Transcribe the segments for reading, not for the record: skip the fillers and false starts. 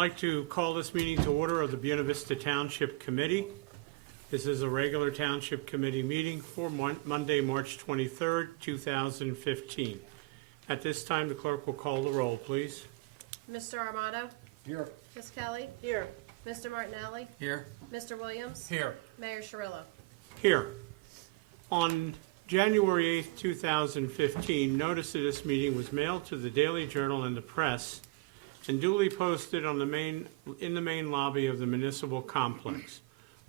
like to call this meeting to order of the Buena Vista Township Committee. This is a regular Township Committee meeting for Monday, March 23rd, 2015. At this time, the clerk will call the roll, please. Mr. Armato? Here. Ms. Kelly? Here. Mr. Martinelli? Here. Mr. Williams? Here. Mayor Cirillo? Here. On January 8th, 2015, notice of this meeting was mailed to the Daily Journal and the press and duly posted on in the main lobby of the municipal complex.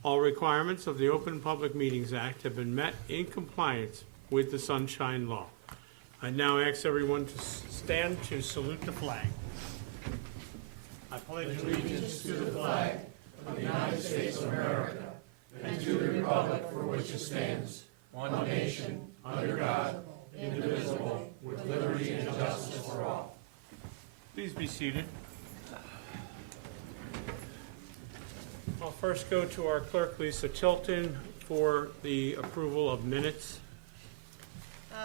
All requirements of the Open Public Meetings Act have been met in compliance with the Sunshine Law. I now ask everyone to stand to salute the flag. I pledge allegiance to the flag of the United States of America and to the republic for which it stands, one nation, under God, indivisible, with liberty and justice for all. Please be seated. I'll first go to our clerk, Lisa Tilton, for the approval of minutes.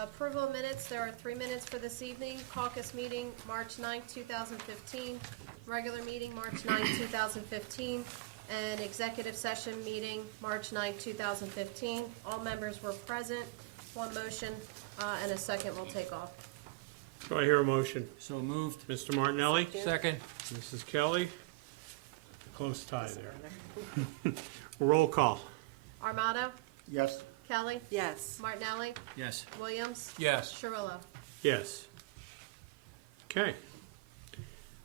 Approval of minutes. There are 3 minutes for this evening. Caucus meeting, March 9th, 2015. Regular meeting, March 9th, 2015. And executive session meeting, March 9th, 2015. All members were present. One motion and a second will take off. Do I hear a motion? So moved. Mr. Martinelli? Second. Mrs. Kelly? Close tie there. Roll call. Armato? Yes. Kelly? Yes. Martinelli? Yes. Williams? Yes. Cirillo? Yes. Okay.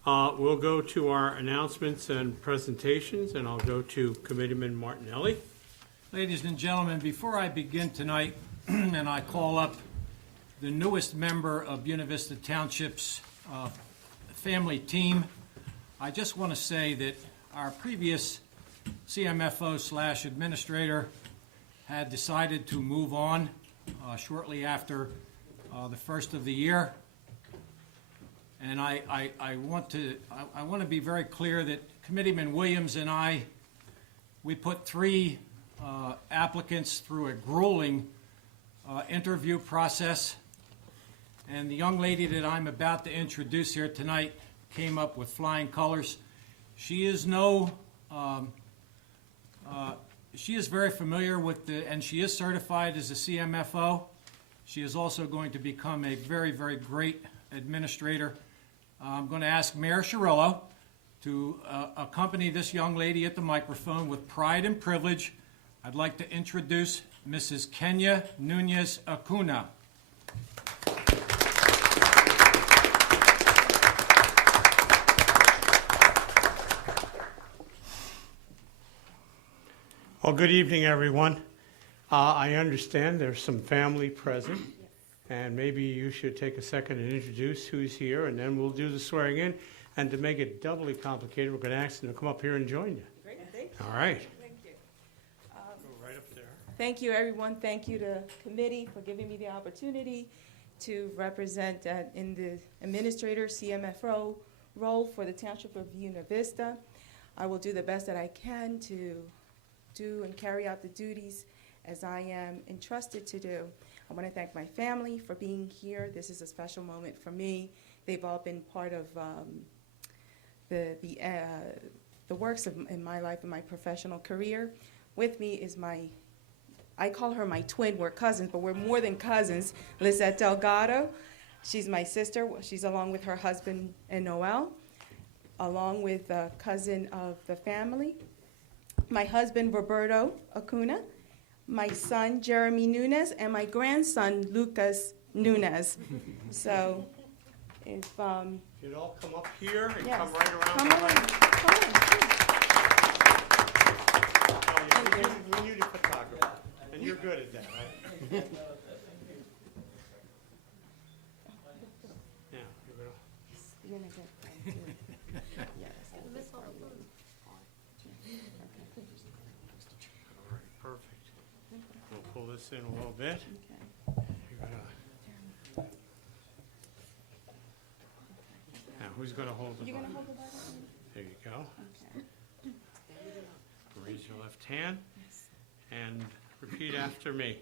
We'll go to our announcements and presentations, and I'll go to Committeeman Martinelli. Ladies and gentlemen, before I begin tonight, and I call up the newest member of Buena Vista Township's family team, I just want to say that our previous CMFO/administrator had decided to move on shortly after the first of the year. And I want to be very clear that Committeeman Williams and we put 3 applicants through a grueling interview process. And the young lady that I'm about to introduce here tonight came up with flying colors. She is she is very familiar with and she is certified as a CMFO. She is also going to become a very, very great administrator. I'm going to ask Mayor Cirillo to accompany this young lady at the microphone with pride and privilege. I'd like to introduce Mrs. Kenya Nunez Acuna. Well, good evening, everyone. I understand there's some family present, and maybe you should take a second and introduce who's here, and then we'll do the swearing in. And to make it doubly complicated, we're going to ask them to come up here and join you. Great, thank you. All right. Thank you. Go right up there. Thank you, everyone. Thank you to committee for giving me the opportunity to represent in the administrator CMFO role for the Township of Buena Vista. I will do the best that I can to do and carry out the duties as I am entrusted to do. I want to thank my family for being here. This is a special moment for me. They've all been part of the works in my life and my professional career. With me is I call her my twin. We're cousins, but we're more than cousins. Lizette Delgado. She's my sister. She's along with her husband and Noel, along with a cousin of the family. My husband, Roberto Acuna, my son, Jeremy Nunez, and my grandson, Lucas Nunez. So, if You'd all come up here and yes. come right around. Come on. We need a photographer, and you're good at that, right? Yeah, You're gonna get yes. All right, perfect. We'll pull this in a little bit. Okay. You're gonna... Now, who's going to hold the You're Bible? gonna hold the Bible? There you go. Okay. Raise your left hand and repeat after me.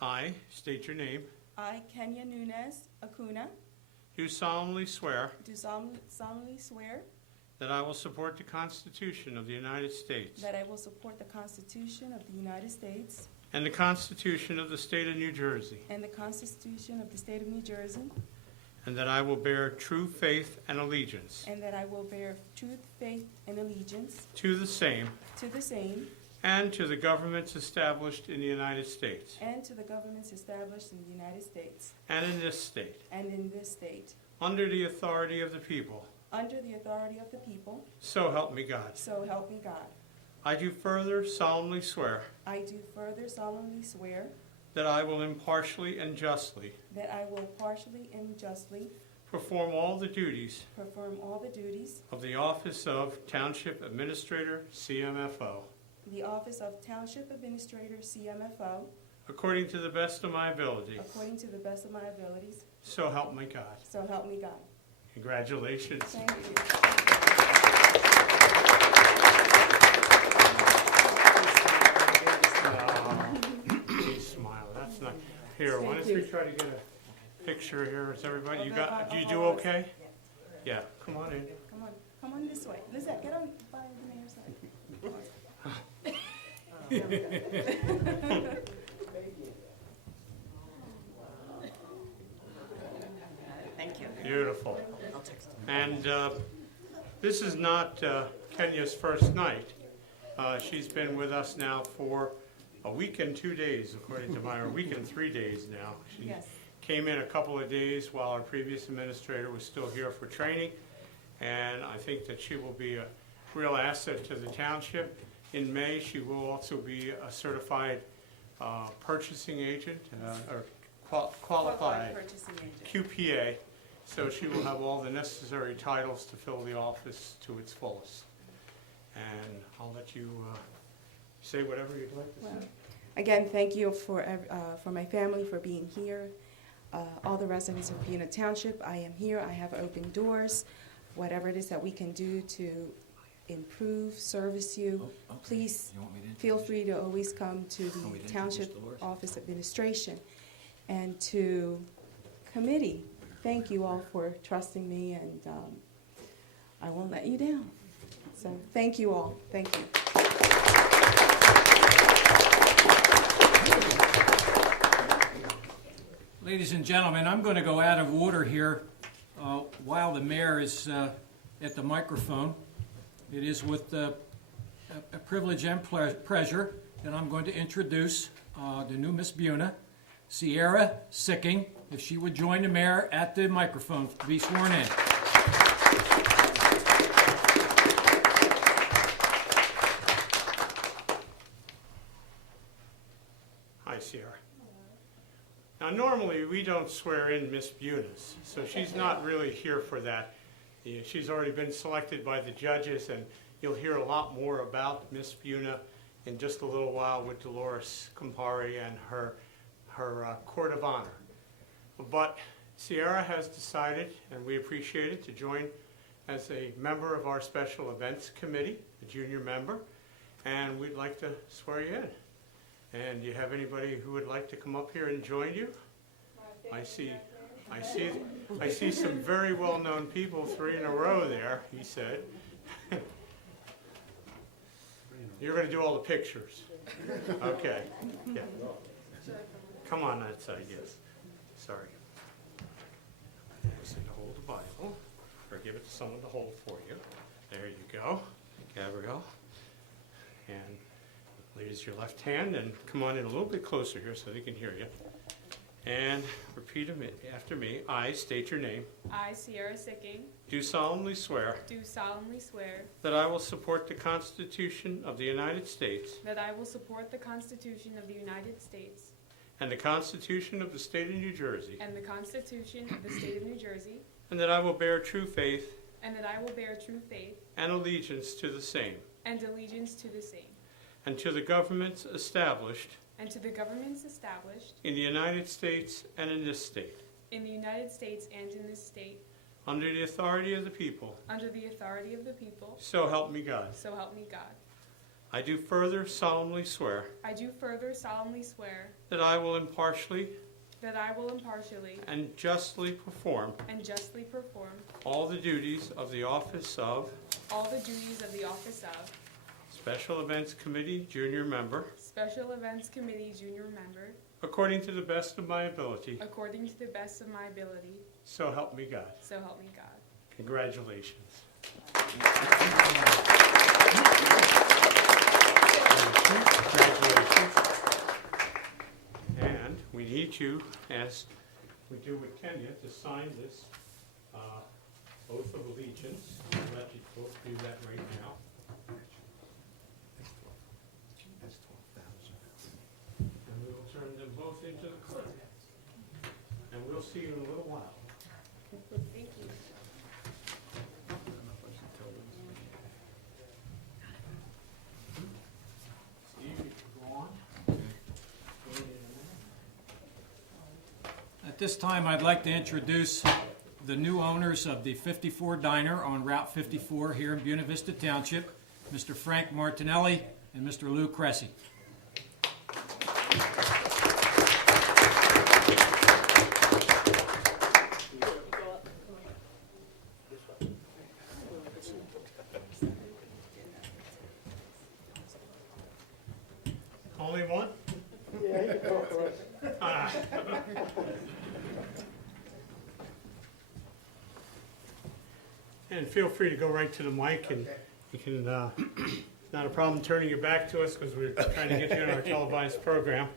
I state your name. I, Kenya Nunez Acuna, Do solemnly swear do solemnly swear that I will support the Constitution of the United States that I will support the Constitution of the United States and the Constitution of the State of New Jersey, and the Constitution of the State of New Jersey, and that I will bear true faith and allegiance and that I will bear truth, faith, and allegiance to the same to the same and to the governments established in the United States and to the governments established in the United States and in this state, and in this state, under the authority of the people. under the authority of the people, So help me God. so help me God. I do further solemnly swear I do further solemnly swear that I will impartially and justly that I will partially and justly perform all the duties perform all the duties of the office of Township Administrator, CMFO, the office of Township Administrator, CMFO, according to the best of my ability. according to the best of my abilities, So help me God. so help me God. Congratulations. Thank you. He's smiling. That's not. Here, why don't we try to get a picture here? Is everybody? You got? Do you do okay? Yeah. Come on in. Come on this way. Lizette, get on by the mayor's side. Thank you. Beautiful. And this is not Kenya's first night. She's been with us now for a week and 2 days, according to my, or a week and 3 days now. She Yes. came in a couple of days while our previous administrator was still here for training, and I think that she will be a real asset to the township. In May, she will also be a certified purchasing agent, or qualified purchasing agent. QPA, so she will have all the necessary titles to fill the office to its fullest. And I'll let you say whatever you'd like to Well, say. again, thank you for my family for being here. All the residents of Buena Township, I am here. I have open doors. Whatever it is that we can do to improve, service you, please feel free to always come to the Township Office Administration. And to committee, thank you all for trusting me, and I won't let you down. So thank you all. Thank you. Ladies and gentlemen, I'm going to go out of order here while the mayor is at the microphone. It is with a privilege and pleasure that I'm going to introduce the new Miss Buena, Sierra Sicking, if she would join the mayor at the microphone to be sworn in. Hi, Sierra. Now, normally, we don't swear in Miss Buenas, so she's not really here for that. She's already been selected by the judges, and you'll hear a lot more about Miss Buena in just a little while with Dolores Campari and her court of honor. But Sierra has decided, and we appreciate it, to join as a member of our special events committee, a junior member, and we'd like to swear you in. And do you have anybody who would like to come up here and join you? I see some very well-known people, 3 in a row there, he said. You're going to do all the pictures. Okay. Yeah. Come on that side, yes. Sorry. I just need to hold the Bible, or give it to someone to hold for you. There you go, Gabrielle. And raise your left hand and come on in a little bit closer here so they can hear you. And repeat after me. I state your name. I, Sierra Sicking, Do solemnly swear do solemnly swear that I will support the Constitution of the United States that I will support the Constitution of the United States and the Constitution of the State of New Jersey, and the Constitution of the State of New Jersey, and that I will bear true faith and that I will bear true faith and allegiance to the same, and allegiance to the same, and to the governments established and to the governments established in the United States and in this state, in the United States and in this state, under the authority of the people. under the authority of the people, So help me God. so help me God. I do further solemnly swear I do further solemnly swear that I will impartially that I will impartially and justly perform and justly perform all the duties of the office of all the duties of the office of Special Events Committee Junior Member Special Events Committee Junior Member according to the best of my ability. according to the best of my ability, So help me God. so help me God. Congratulations. Congratulations. And we need you, as we do with Kenya, to sign this oath of allegiance. I'll let you both do that right now. That's 12,000. And we will turn them both into the clerk. And we'll see you in a little while. Thank you. Steve, you can go on. At this time, I'd like to introduce the new owners of the 54 Diner on Route 54 here in Buena Vista Township, Mr. Frank Martinelli and Mr. Lou Cressy. Only one? Yeah, you can talk to us. And feel free to go right to the mic, and you can, not a problem turning your back to us, because we're trying to get you on our televised program.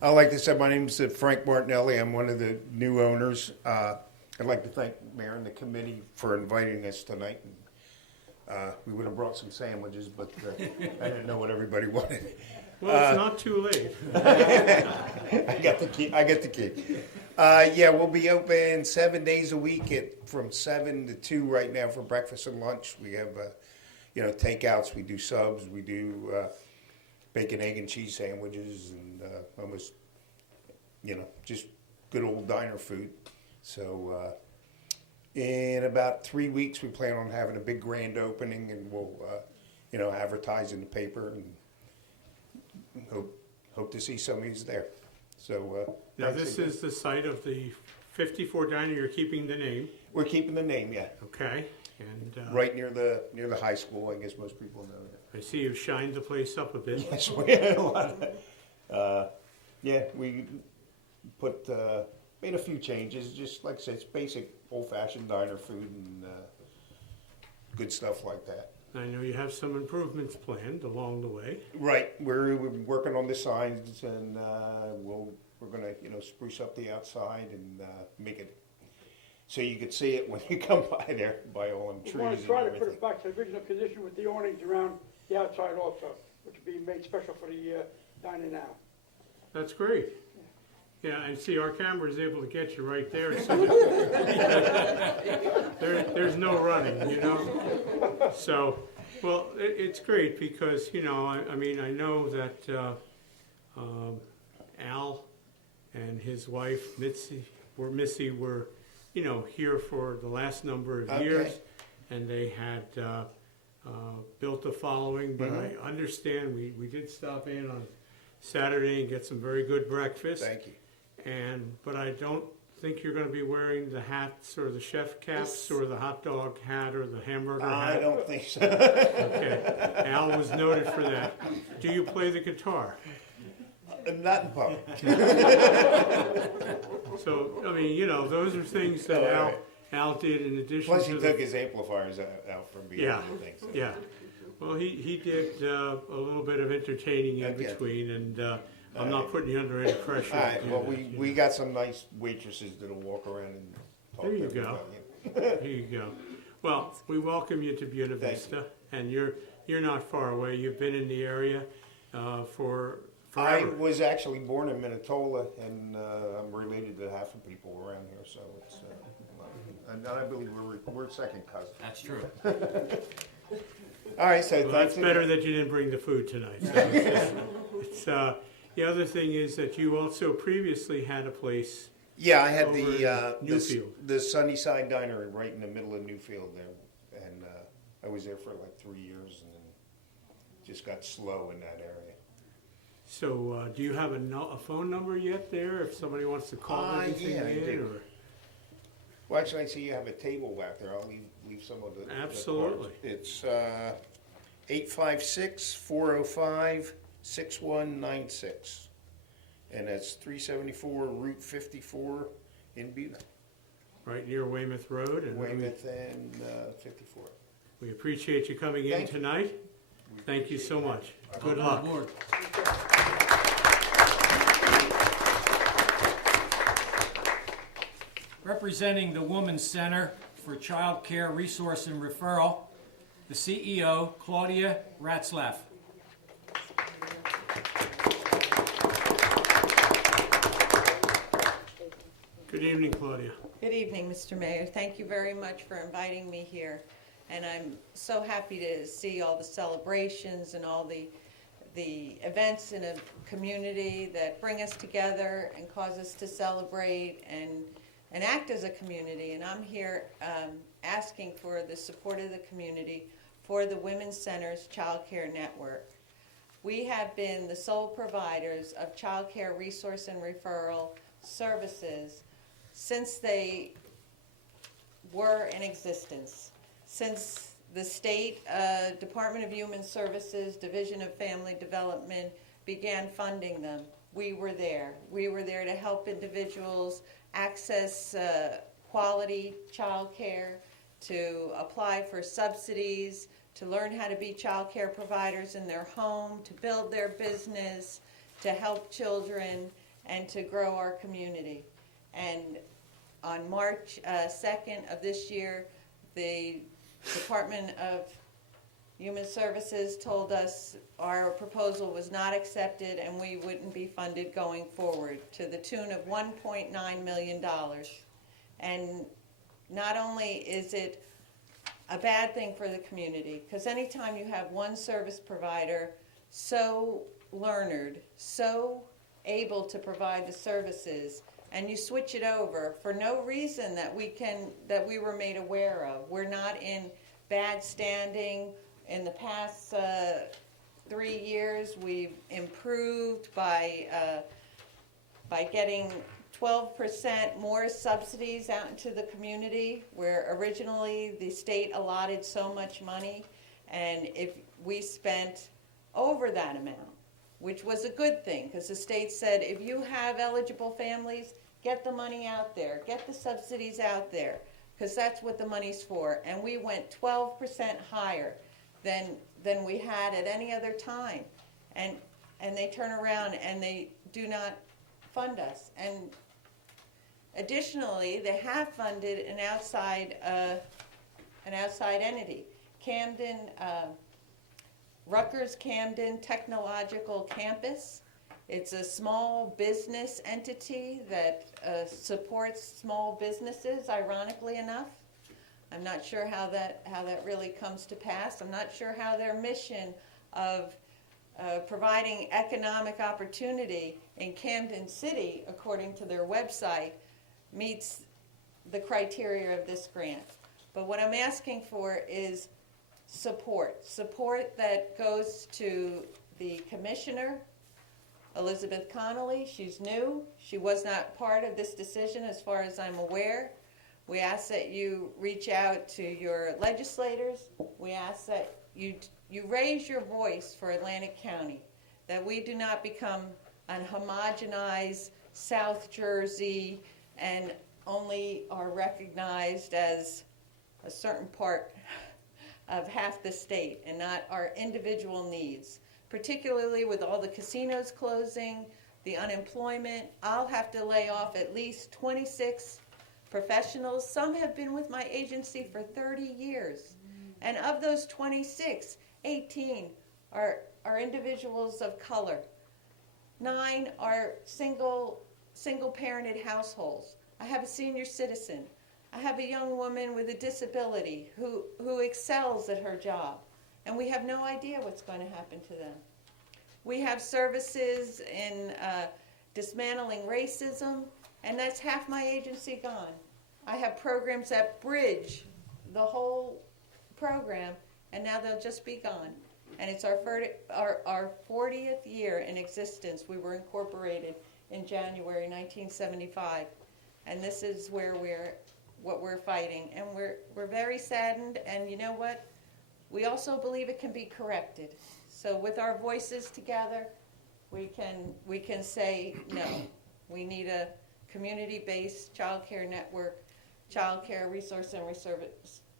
Like I said, my name is Frank Martinelli. I'm one of the new owners. I'd like to thank Mayor and the committee for inviting us tonight. We would have brought some sandwiches, but I didn't know what everybody wanted. Well, it's not too late. I got the key. Yeah, we'll be open 7 days a week from 7 to 2 right now for breakfast and lunch. We have, takeouts. We do subs. We do bacon, egg, and cheese sandwiches, and almost, just good old diner food. So in about 3 weeks, we plan on having a big grand opening, and we'll, advertise in the paper, and hope to see some of you there. So Now, this is the site of the 54 Diner. You're keeping the name, we're keeping the name, yeah. okay? And Right near the high school. I guess most people know that. I see you've shined the place up a bit. Yes, we had a lot of, we put made a few changes. Just like I said, it's basic old-fashioned diner food and good stuff like that. I know you have some improvements planned along the way. Right, we're working on the signs, and we're gonna spruce up the outside and make it so you could see it when you come by there, by all them trees We want to and try to put everything. it back to the original condition with the awnings around the outside also, which will be made special for the diner now. That's great. Yeah, and see, our camera is able to get you right there, so there's no running, So, well, it's great because, I know that Al and his wife, Missy, were, here for the last number of years, and they had built a following, but I understand, we did stop in on Saturday and get some very good breakfast. Thank you. But I don't think you're going to be wearing the hats or the chef caps or the hot dog hat or the hamburger hat. I don't think so. Okay. Al was noted for that. Do you play the guitar? Not in public. So, those are things that Al did in addition Plus, to he took his amplifiers out from behind Yeah, the thing. So. yeah. Well, he did a little bit of entertaining in Okay. between, and I'm not putting you under any pressure. All right. to do Well, that, we got some nice waitresses that'll walk around and talk There you to go. everybody. There you go. Well, we welcome you to Buena Thank Vista, and you're not far away. You've been in the area for I forever. was actually born in Minatola, and I'm related to half the people around here, so it's. And I believe we're second cousins. That's true. All right, so Well, thanks. that's better that you didn't bring the food tonight. So it's the other thing is that you also previously had a place. Yeah, I had over the Newfield. the Sunnyside Diner right in the middle of Newfield there, and I was there for like 3 years, and then just got slow in that area. So do you have a phone number yet there if somebody wants to call anything yeah, I in? do. Or Well, actually, I see you have a table out there. I'll leave some of the Absolutely. cards. It's 856-405-6196. And that's 374 Route 54 in Buena, Right near Weymouth Road. And Weymouth and 54. we appreciate you coming in Thank you. tonight. Thank you so much. Good Welcome luck. aboard. Representing the Women's Center for Child Care Resource and Referral, the CEO, Claudia Ratzlaff. Good evening, Claudia. Good evening, Mr. Mayor. Thank you very much for inviting me here. And I'm so happy to see all the celebrations and all the events in a community that bring us together and cause us to celebrate and act as a community. And I'm here asking for the support of the community for the Women's Center's Child Care Network. We have been the sole providers of child care resource and referral services since they were in existence, since the State Department of Human Services, Division of Family Development began funding them. We were there. We were there to help individuals access quality child care, to apply for subsidies, to learn how to be child care providers in their home, to build their business, to help children, and to grow our community. And on March 2nd of this year, the Department of Human Services told us our proposal was not accepted and we wouldn't be funded going forward, to the tune of $1.9 million. And not only is it a bad thing for the community, because anytime you have one service provider so learned, so able to provide the services, and you switch it over for no reason that we were made aware of. We're not in bad standing. In the past 3 years, we've improved by getting 12% more subsidies out into the community, where originally the state allotted so much money, and if we spent over that amount, which was a good thing, because the state said, if you have eligible families, get the money out there, get the subsidies out there, because that's what the money's for. And we went 12% higher than we had at any other time. And they turn around and they do not fund us. And additionally, they have funded an outside entity, Rutgers Camden Technological Campus. It's a small business entity that supports small businesses, ironically enough. I'm not sure how that really comes to pass. I'm not sure how their mission of providing economic opportunity in Camden City, according to their website, meets the criteria of this grant. But what I'm asking for is support that goes to the commissioner, Elizabeth Connolly. She's new. She was not part of this decision as far as I'm aware. We ask that you reach out to your legislators. We ask that you raise your voice for Atlantic County, that we do not become a homogenized South Jersey and only are recognized as a certain part of half the state and not our individual needs. Particularly with all the casinos closing, the unemployment, I'll have to lay off at least 26 professionals. Some have been with my agency for 30 years. And of those 26, 18 are individuals of color. 9 are single-parented households. I have a senior citizen. I have a young woman with a disability who excels at her job. And we have no idea what's going to happen to them. We have services in dismantling racism, and that's half my agency gone. I have programs that bridge the whole program, and now they'll just be gone. And it's our 40th year in existence. We were incorporated in January 1975, and this is where what we're fighting, and we're very saddened, and you know what? We also believe it can be corrected. So with our voices together, we can say no. We need a community-based child care network, child care resource and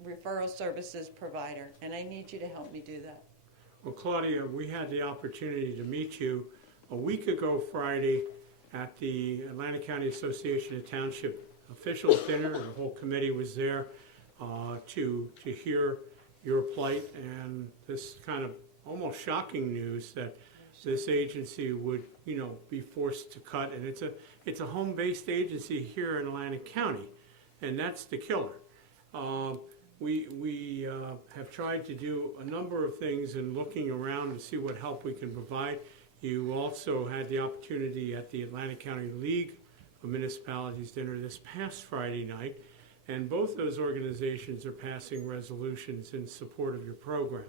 referral services provider, and I need you to help me do that. Well, Claudia, we had the opportunity to meet you a week ago Friday at the Atlanta County Association of Township Officials Dinner. The whole committee was there to hear your plight and this kind of almost shocking news that this agency would, be forced to cut. And it's a home-based agency here in Atlantic County, and that's the killer. We have tried to do a number of things in looking around to see what help we can provide. You also had the opportunity at the Atlantic County League of Municipalities dinner this past Friday night, and both those organizations are passing resolutions in support of your program.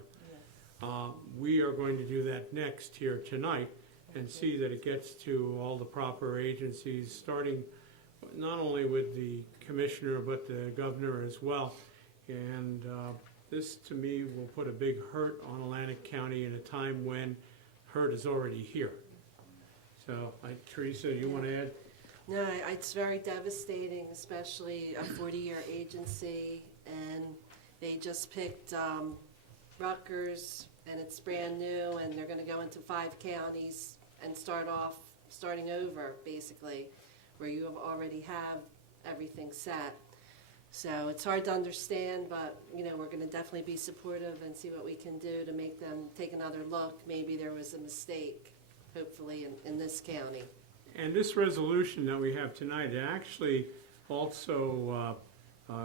We are going to do that next here tonight and see that it gets to all the proper agencies, starting not only with the commissioner but the governor as well. And this, to me, will put a big hurt on Atlantic County in a time when hurt is already here. So, Teresa, you want to add? No, it's very devastating, especially a 40-year agency, and they just picked Rutgers, and it's brand new, and they're going to go into 5 counties and starting over, basically, where you already have everything set. So it's hard to understand, but we're going to definitely be supportive and see what we can do to make them take another look. Maybe there was a mistake, hopefully, in this county. And this resolution that we have tonight, it actually also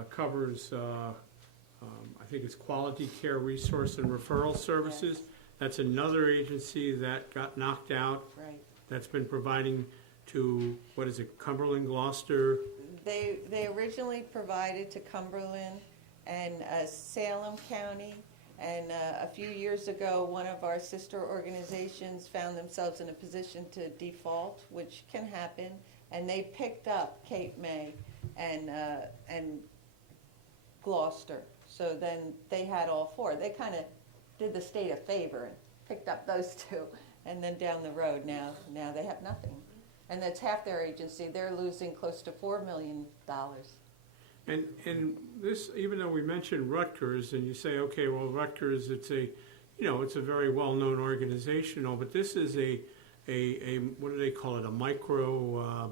covers, I think it's Quality Care Resource and Referral Services. Yes. That's another agency that got knocked out. Right. That's been providing to, what is it, Cumberland, Gloucester? They originally provided to Cumberland and Salem County, and a few years ago, one of our sister organizations found themselves in a position to default, which can happen, and they picked up Cape May and Gloucester. So then they had all 4. They kind of did the state a favor and picked up those 2, and then down the road now they have nothing. And that's half their agency. They're losing close to $4 million. And this, even though we mentioned Rutgers, and you say, okay, well, Rutgers, it's a very well-known organization, but this is a what do they call it, a micro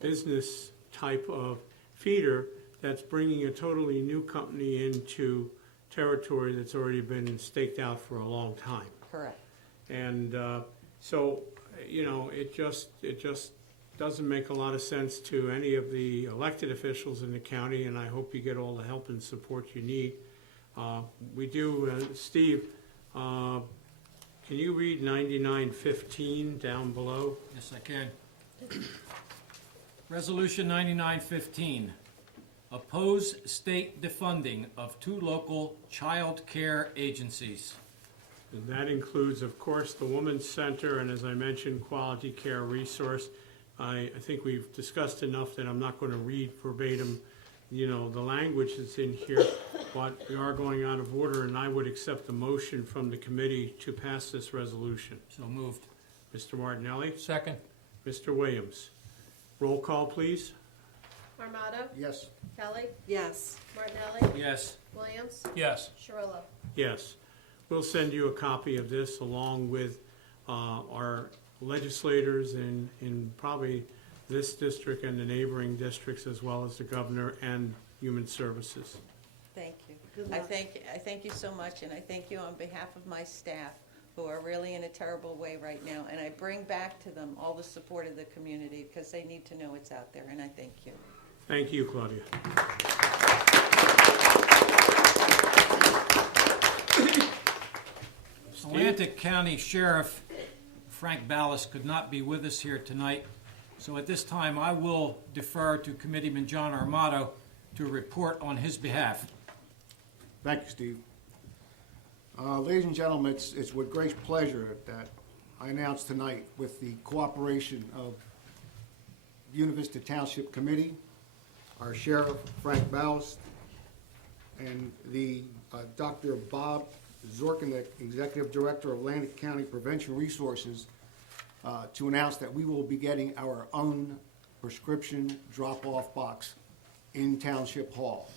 business type of feeder that's bringing a totally new company into territory that's already been staked out for a long time. Correct. And so, it just doesn't make a lot of sense to any of the elected officials in the county, and I hope you get all the help and support you need. We do, Steve, can you read 9915 down below? Yes, I can. Resolution 9915, oppose state defunding of 2 local child care agencies. And that includes, of course, the Women's Center, and as I mentioned, Quality Care Resource. I think we've discussed enough that I'm not going to read verbatim, the language that's in here, but we are going out of order, and I would accept the motion from the committee to pass this resolution. So moved. Mr. Martinelli? Second. Mr. Williams? Roll call, please. Armato? Yes. Kelly? Yes. Martinelli? Yes. Williams? Yes. Shirillo? Yes. We'll send you a copy of this along with our legislators in probably this district and the neighboring districts, as well as the governor and Human Services. Thank you. Good I luck. thank you so much, and I thank you on behalf of my staff, who are really in a terrible way right now. And I bring back to them all the support of the community, because they need to know it's out there, and I thank you. Thank you, Claudia. Atlantic County Sheriff Frank Ballas could not be with us here tonight, so at this time I will defer to Committeeman John Armato to report on his behalf. Thank you, Steve. Ladies and gentlemen, it's with great pleasure that I announce tonight, with the cooperation of Buena Vista Township Committee, our Sheriff, Frank Baus, and the Dr. Bob Zorkin, Executive Director of Atlantic County Prevention Resources, to announce that we will be getting our own prescription drop-off box in Township Hall.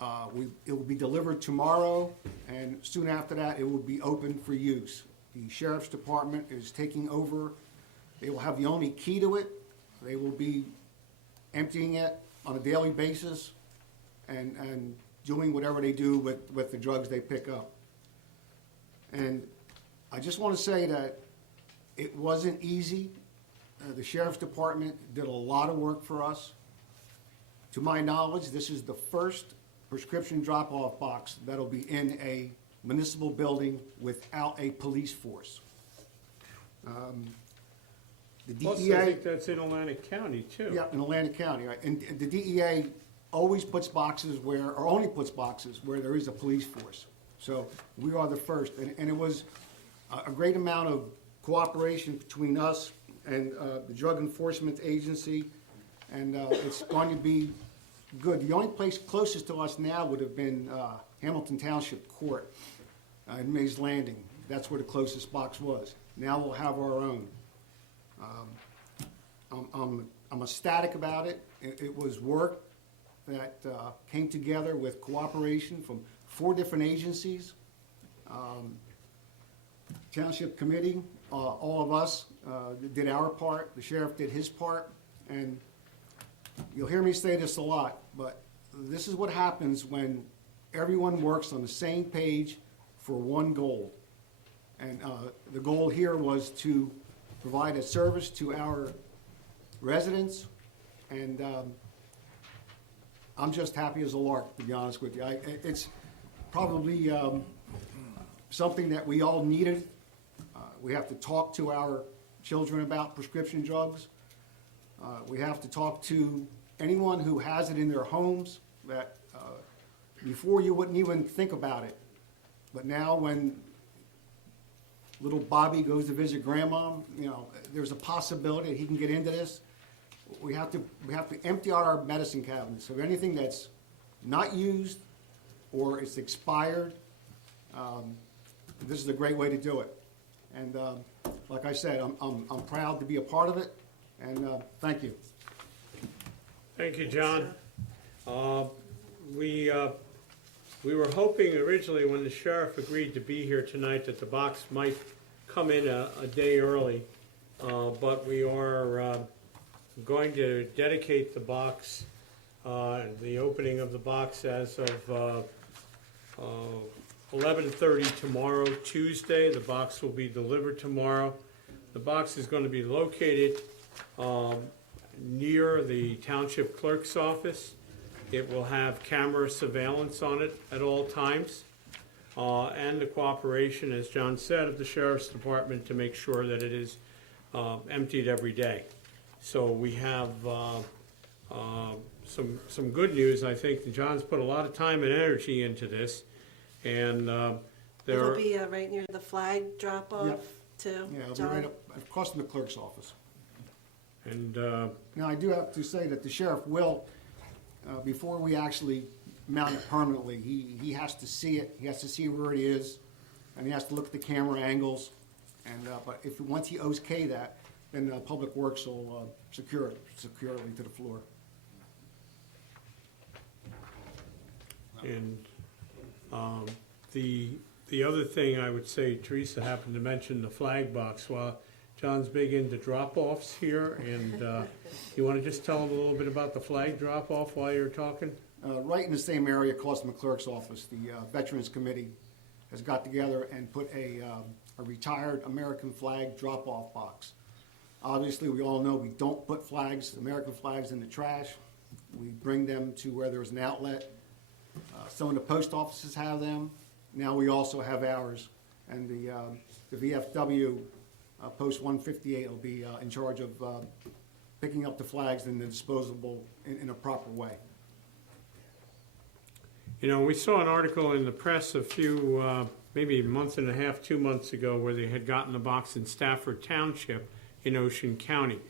It will be delivered tomorrow, and soon after that, it will be open for use. The Sheriff's Department is taking over. They will have the only key to it. They will be emptying it on a daily basis and doing whatever they do with the drugs they pick up. And I just want to say that it wasn't easy. The Sheriff's Department did a lot of work for us. To my knowledge, this is the first prescription drop-off box that'll be in a municipal building without a police force. The Plus, DEA, I think that's in Atlantic County, too. yeah, in Atlantic County, right? And the DEA always puts boxes where, or only puts boxes where there is a police force. So we are the first, and it was a great amount of cooperation between us and the Drug Enforcement Agency, and it's going to be good. The only place closest to us now would have been Hamilton Township Court in Mays Landing. That's where the closest box was. Now we'll have our own. I'm ecstatic about it. It was work that came together with cooperation from 4 different agencies. Township Committee, all of us did our part. The sheriff did his part. And you'll hear me say this a lot, but this is what happens when everyone works on the same page for one goal. And the goal here was to provide a service to our residents, and I'm just happy as a lark, to be honest with you. It's probably something that we all needed. We have to talk to our children about prescription drugs. We have to talk to anyone who has it in their homes that before you wouldn't even think about it. But now when little Bobby goes to visit grandma, you know, there's a possibility that he can get into this. We have to empty out our medicine cabinets of anything that's not used or it's expired. This is a great way to do it. And like I said, I'm proud to be a part of it. And thank you. Thank you, John. We were hoping originally when the sheriff agreed to be here tonight that the box might come in a day early, but we are going to dedicate the box, the opening of the box as of 11:30 tomorrow, Tuesday. The box will be delivered tomorrow. The box is going to be located near the township clerk's office. It will have camera surveillance on it at all times, and the cooperation, as John said, of the Sheriff's Department to make sure that it is emptied every day. So we have some good news. I think John's put a lot of time and energy into this, and It'll be right near the flag drop-off, Yep. too, Yeah, it'll be John? right up across from the clerk's office. And Now, I do have to say that the sheriff will, before we actually mount it permanently, he has to see it, he has to see where it is, and he has to look at the camera angles. And but once he okay that, then Public Works will secure it securely to the floor. And the other thing I would say, Teresa happened to mention the flag box. Well, John's big into drop-offs here, and you want to just tell him a little bit about the flag drop-off while you're talking? Right in the same area across from the clerk's office, the Veterans Committee has got together and put a retired American flag drop-off box. Obviously, we all know we don't put American flags in the trash. We bring them to where there's an outlet. Some of the post offices have them. Now we also have ours. And the VFW, Post 158, will be in charge of picking up the flags and the disposable in a proper way. You know, we saw an article in the press a few, maybe a month and a half, 2 months ago, where they had gotten a box in Stafford Township in Ocean County.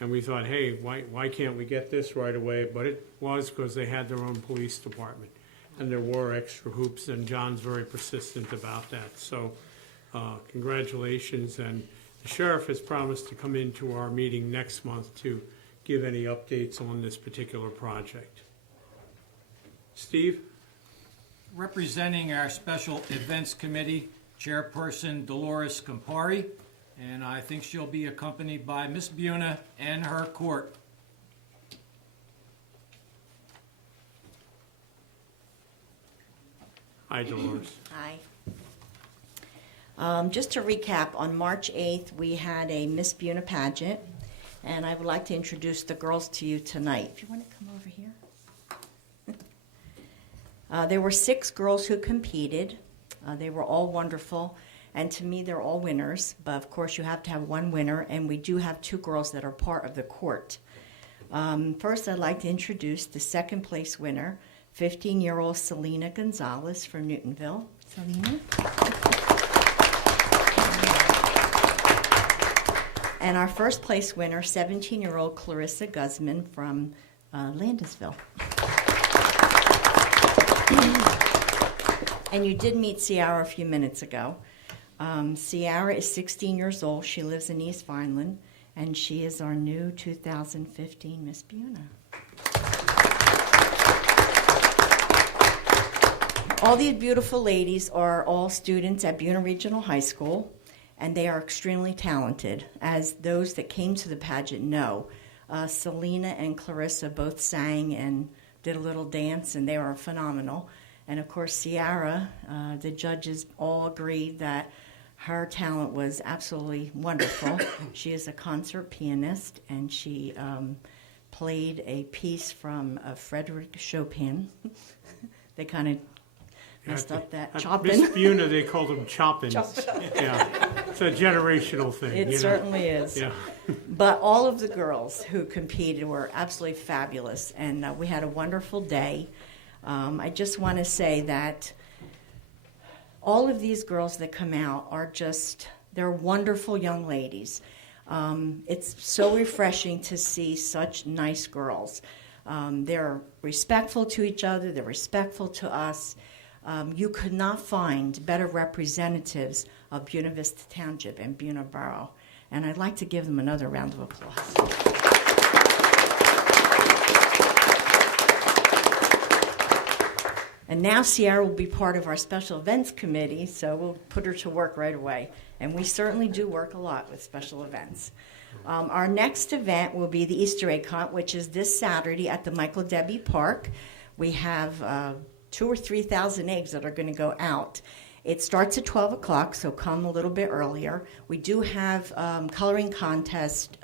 And we thought, hey, why can't we get this right away? But it was because they had their own police department. And there were extra hoops, and John's very persistent about that. So congratulations. And the sheriff has promised to come into our meeting next month to give any updates on this particular project. Steve? Representing our Special Events Committee, Chairperson Dolores Campari, and I think she'll be accompanied by Miss Buena and her court. Hi, Dolores. Hi. Just to recap, on March 8th, we had a Miss Buena pageant, and I would like to introduce the girls to you tonight. If you want to come over here. There were 6 girls who competed. They were all wonderful, and to me, they're all winners. But of course, you have to have one winner, and we do have 2 girls that are part of the court. First, I'd like to introduce the second place winner, 15-year-old Selena Gonzalez from Newtonville. Selena. And our first place winner, 17-year-old Clarissa Guzman from Landisville. And you did meet Ciara a few minutes ago. Ciara is 16 years old. She lives in East Vineland, and she is our new 2015 Miss Buena. All these beautiful ladies are all students at Buena Regional High School, and they are extremely talented. As those that came to the pageant know, Selena and Clarissa both sang and did a little dance, and they were phenomenal. And of course, Ciara, the judges all agreed that her talent was absolutely wonderful. She is a concert pianist, and she played a piece from Frédéric Chopin. They kind of messed up that Chopin. Miss Buena, they called them Chopins. Yeah, it's a generational thing. It certainly is. Yeah. But all of the girls who competed were absolutely fabulous, and we had a wonderful day. I just want to say that all of these girls that come out are they're wonderful young ladies. It's so refreshing to see such nice girls. They're respectful to each other. They're respectful to us. You could not find better representatives of Buena Vista Township and Buena Borough. And I'd like to give them another round of applause. And now Ciara will be part of our special events committee, so we'll put her to work right away. And we certainly do work a lot with special events. Our next event will be the Easter egg hunt, which is this Saturday at the Michael Debbie Park. We have 2,000 or 3,000 eggs that are going to go out. It starts at 12 o'clock, so come a little bit earlier. We do have coloring contest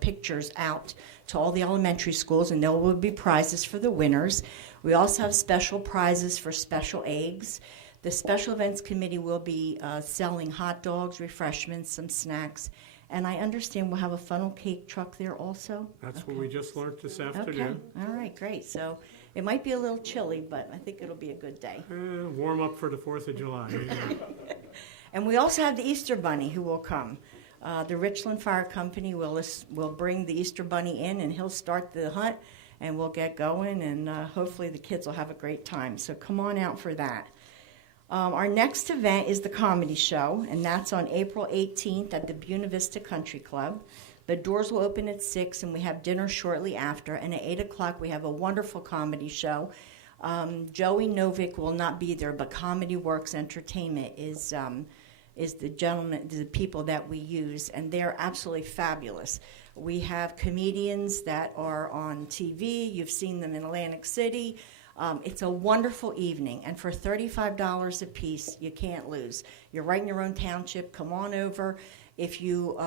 pictures out to all the elementary schools, and there will be prizes for the winners. We also have special prizes for special eggs. The Special Events Committee will be selling hot dogs, refreshments, some snacks, and I understand we'll have a funnel cake truck there also? That's what we just learned this afternoon. Okay, all right, great. So it might be a little chilly, but I think it'll be a good day. Warm up for the 4th of July. And we also have the Easter Bunny who will come. The Richland Fire Company will bring the Easter Bunny in, and he'll start the hunt, and we'll get going, and hopefully the kids will have a great time. So come on out for that. Our next event is the comedy show, and that's on April 18th at the Buena Vista Country Club. The doors will open at 6, and we have dinner shortly after. And at 8 o'clock, we have a wonderful comedy show. Joey Novick will not be there, but Comedy Works Entertainment is the people that we use, and they're absolutely fabulous. We have comedians that are on TV. You've seen them in Atlantic City. It's a wonderful evening, and for $35 a piece, you can't lose. You're right in your own township. Come on over. If you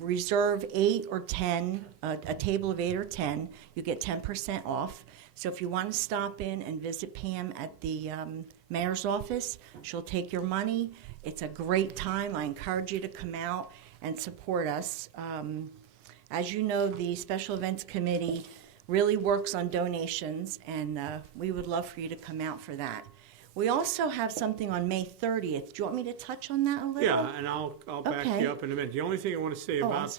reserve 8 or 10, a table of 8 or 10, you get 10% off. So if you want to stop in and visit Pam at the mayor's office, she'll take your money. It's a great time. I encourage you to come out and support us. As you know, the Special Events Committee really works on donations, and we would love for you to come out for that. We also have something on May 30th. Do you want me to touch on that a little? Yeah, and I'll back you up in a minute. The only thing I want to say about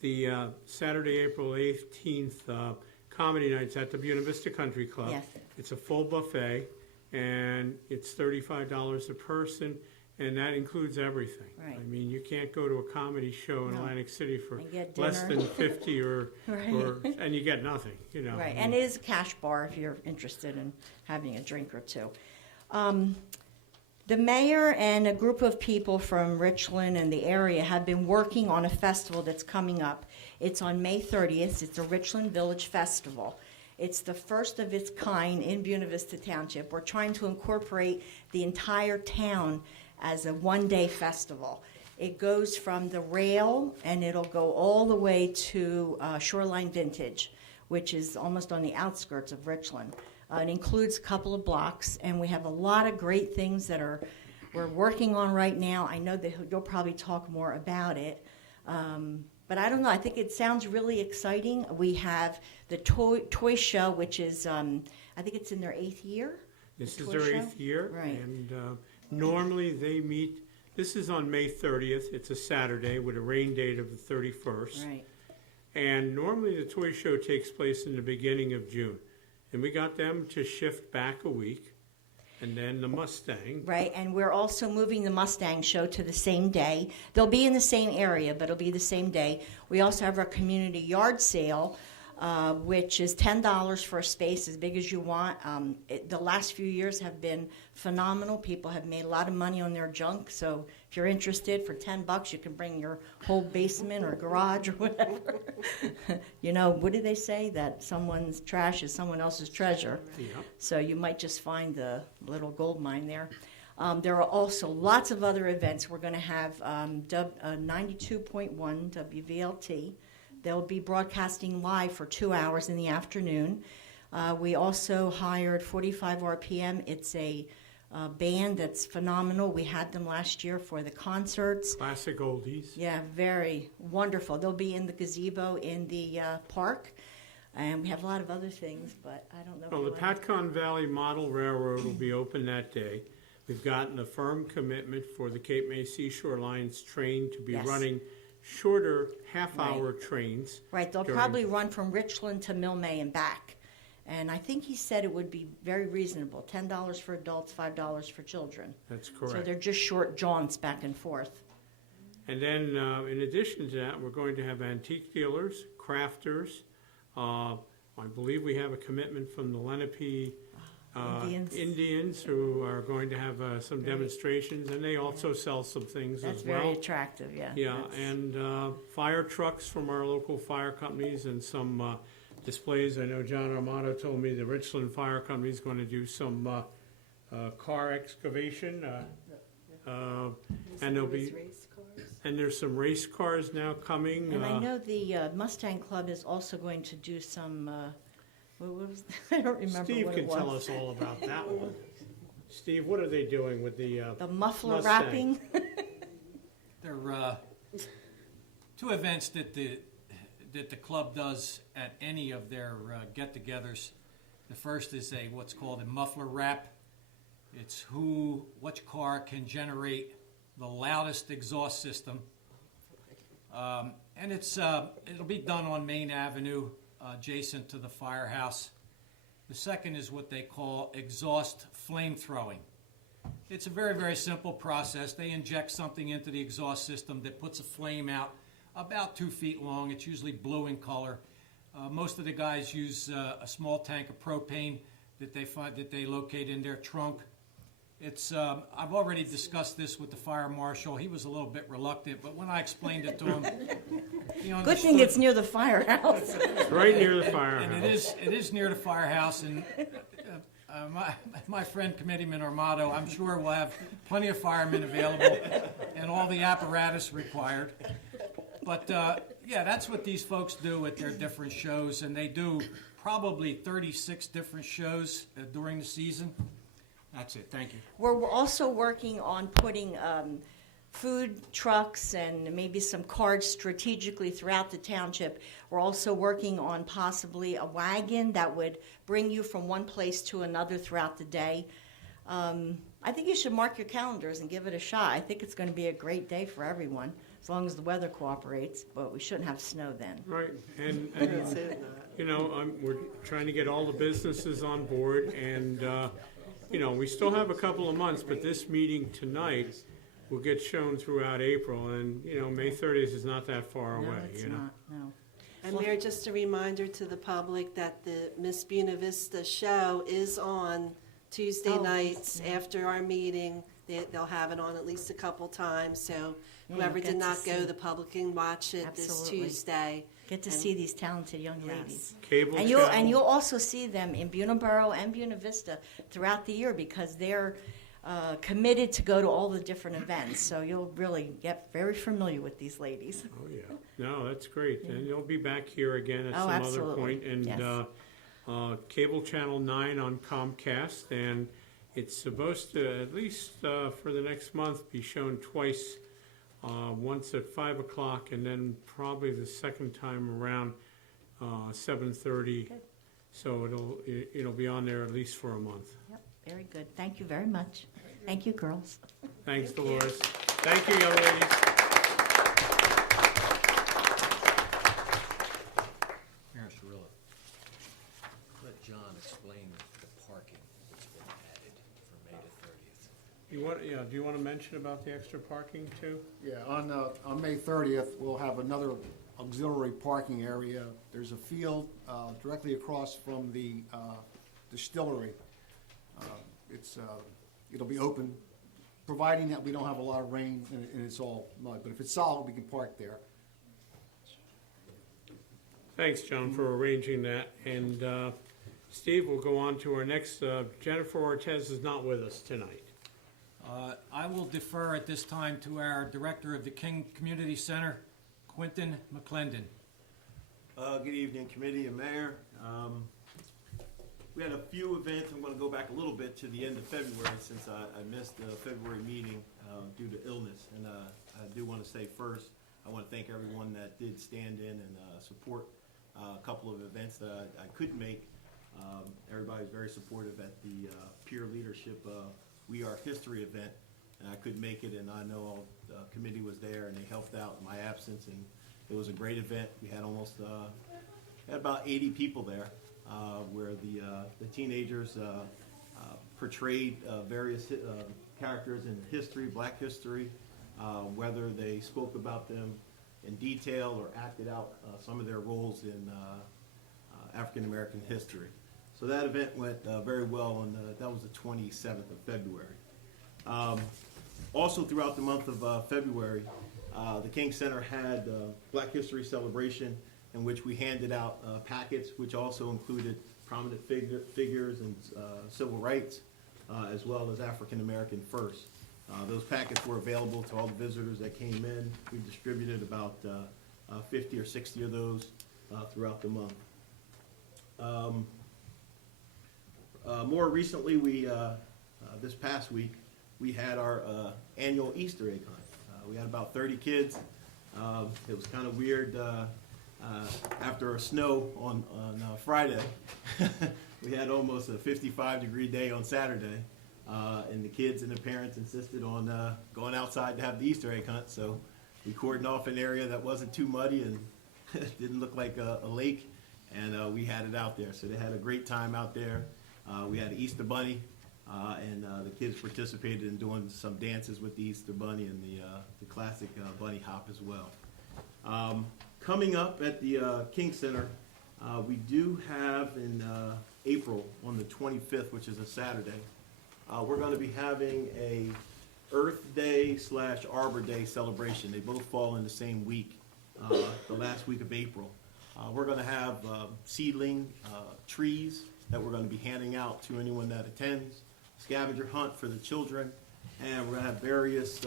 the Saturday, April 18th comedy nights at the Buena Vista Country Club. Yes. It's a full buffet, and it's $35 a person, and that includes everything. Right. I mean, you can't go to a comedy show in No. Atlantic City for And get less dinner. than 50 Right. and you get nothing, you know. Right, I and mean, it is a cash bar if you're interested in having a drink or two. The mayor and a group of people from Richland and the area have been working on a festival that's coming up. It's on May 30th. It's a Richland Village Festival. It's the first of its kind in Buena Vista Township. We're trying to incorporate the entire town as a one-day festival. It goes from the rail, and it'll go all the way to Shoreline Vintage, which is almost on the outskirts of Richland. It includes a couple of blocks, and we have a lot of great things that we're working on right now. I know that you'll probably talk more about it. But I don't know. I think it sounds really exciting. We have the toy show, which is, I think it's in their 8th year. This the is toy their show. 8th year, Right. and normally they meet, this is on May 30th. It's a Saturday with a rain date of the 31st. Right. And normally the toy show takes place in the beginning of June. And we got them to shift back a week. And then the Mustang. Right, and we're also moving the Mustang show to the same day. They'll be in the same area, but it'll be the same day. We also have our community yard sale, which is $10 for a space as big as you want. The last few years have been phenomenal. People have made a lot of money on their junk, so if you're interested, for $10 you can bring your whole basement or garage or whatever. You know, what do they say? That someone's trash is someone else's treasure. Yeah. So you might just find the little gold mine there. There are also lots of other events. We're going to have 92.1 WVLT. They'll be broadcasting live for 2 hours in the afternoon. We also hired 45 RPM. It's a band that's phenomenal. We had them last year for the concerts. Classic oldies. Yeah, very wonderful. They'll be in the gazebo in the park. And we have a lot of other things, but I don't know. Well, the Patcon Valley Model Railroad will be open that day. We've gotten a firm commitment for the Cape May Seashore Line's train to be Yes. running shorter half-hour trains. Right, they'll during- probably run from Richland to Milne and back. And I think he said it would be very reasonable, $10 for adults, $5 for children. That's So correct. they're just short jaunts back and forth. And then, in addition to that, we're going to have antique dealers, crafters. I believe we have a commitment from the Lenape Indians who are going to have some demonstrations, and they also sell some things That's as well. very attractive, yeah. Yeah, That's- and fire trucks from our local fire companies and some displays. I know John Armato told me the Richland Fire Company is going to do some car excavation. And there'll be, and there's some race cars now coming. And I know the Mustang Club is also going to do some, what was, I don't remember Steve what can it was. tell us all about that one. Steve, what are they doing with the The muffler Mustang? wrapping. There are two events that the club does at any of their get-togethers. The first is what's called a muffler wrap. It's which car can generate the loudest exhaust system, and it'll be done on Main Avenue, adjacent to the firehouse. The second is what they call exhaust flame throwing. It's a very, very simple process. They inject something into the exhaust system that puts a flame out about 2 feet long. It's usually blue in color. Most of the guys use a small tank of propane that they locate in their trunk. I've already discussed this with the fire marshal. He was a little bit reluctant, but when I explained it to him, he understood. Good thing it's near the firehouse. It's right near the firehouse. And it is near the firehouse, and my friend Committeeman Armato, I'm sure will have plenty of firemen available and all the apparatus required. But yeah, that's what these folks do at their different shows, and they do probably 36 different shows during the season. That's it. Thank you. We're also working on putting food trucks and maybe some carts strategically throughout the township. We're also working on possibly a wagon that would bring you from one place to another throughout the day. I think you should mark your calendars and give it a shot. I think it's going to be a great day for everyone. as long as the weather cooperates, but we shouldn't have snow then. Right, and you know, we're trying to get all the businesses on board, and, you know, we still have a couple of months, but this meeting tonight will get shown throughout April, and, you know, May 30th is not that far No, away, it's you know? not, no. And Mayor, just a reminder to the public that the Miss Buena Vista show is on Tuesday Oh, nights yeah. after our meeting. They'll have it on at least a couple times, so Yeah, whoever you'll did get to not go, see. the public can watch it this Absolutely. Tuesday. Get to And- see these talented young Yes. ladies. Cable And channel. you'll also see them in Buena Borough and Buena Vista throughout the year because they're committed to go to all the different events. So you'll really get very familiar with these ladies. Oh, yeah. No, that's great. And you'll be back here again at Oh, some other absolutely. point. And Yes. Cable Channel 9 on Comcast. And it's supposed to, at least for the next month, be shown twice, once at 5 o'clock and then probably the second time around 7:30. Good. So it'll be on there at least for a month. Yep, very good. Thank you very much. Thank you, girls. Thanks, Dolores. Thank you, young ladies. Mayor Cirillo, let John explain the parking that's been added for May the 30th. Do you want to mention about the extra parking too? Yeah, on May 30th, we'll have another auxiliary parking area. There's a field directly across from the distillery. It'll be open, providing that we don't have a lot of rain and it's all mud. But if it's solid, we can park there. Thanks, John, for arranging that. And Steve, we'll go on to our next. Jennifer Ortez is not with us tonight. I will defer at this time to our Director of the King Community Center, Quentin McClendon. Good evening, committee and mayor. We had a few events. I'm going to go back a little bit to the end of February since I missed the February meeting due to illness. And I do want to say first, I want to thank everyone that did stand in and support a couple of events that I couldn't make. Everybody was very supportive at the peer leadership We Are History event, and I couldn't make it, and I know the committee was there and they helped out in my absence, and it was a great event. We had had about 80 people there, where the teenagers portrayed various characters in history, black history, whether they spoke about them in detail or acted out some of their roles in African American history. So that event went very well, and that was the 27th of February. Also throughout the month of February, the King Center had Black History Celebration, in which we handed out packets, which also included prominent figures and civil rights, as well as African American First. Those packets were available to all the visitors that came in. We distributed about 50 or 60 of those throughout the month. More recently, this past week, we had our annual Easter egg hunt. We had about 30 kids. It was kind of weird after a snow on Friday. We had almost a 55-degree day on Saturday, and the kids and the parents insisted on going outside to have the Easter egg hunt. So we cordoned off an area that wasn't too muddy and didn't look like a lake, and we had it out there. So they had a great time out there. We had an Easter bunny, and the kids participated in doing some dances with the Easter bunny and the classic bunny hop as well. Coming up at the King Center, we do have in April on the 25th, which is a Saturday, we're going to be having a Earth Day / Arbor Day celebration. They both fall in the same week, the last week of April. We're going to have seedling trees that we're going to be handing out to anyone that attends, scavenger hunt for the children, and we're going to have various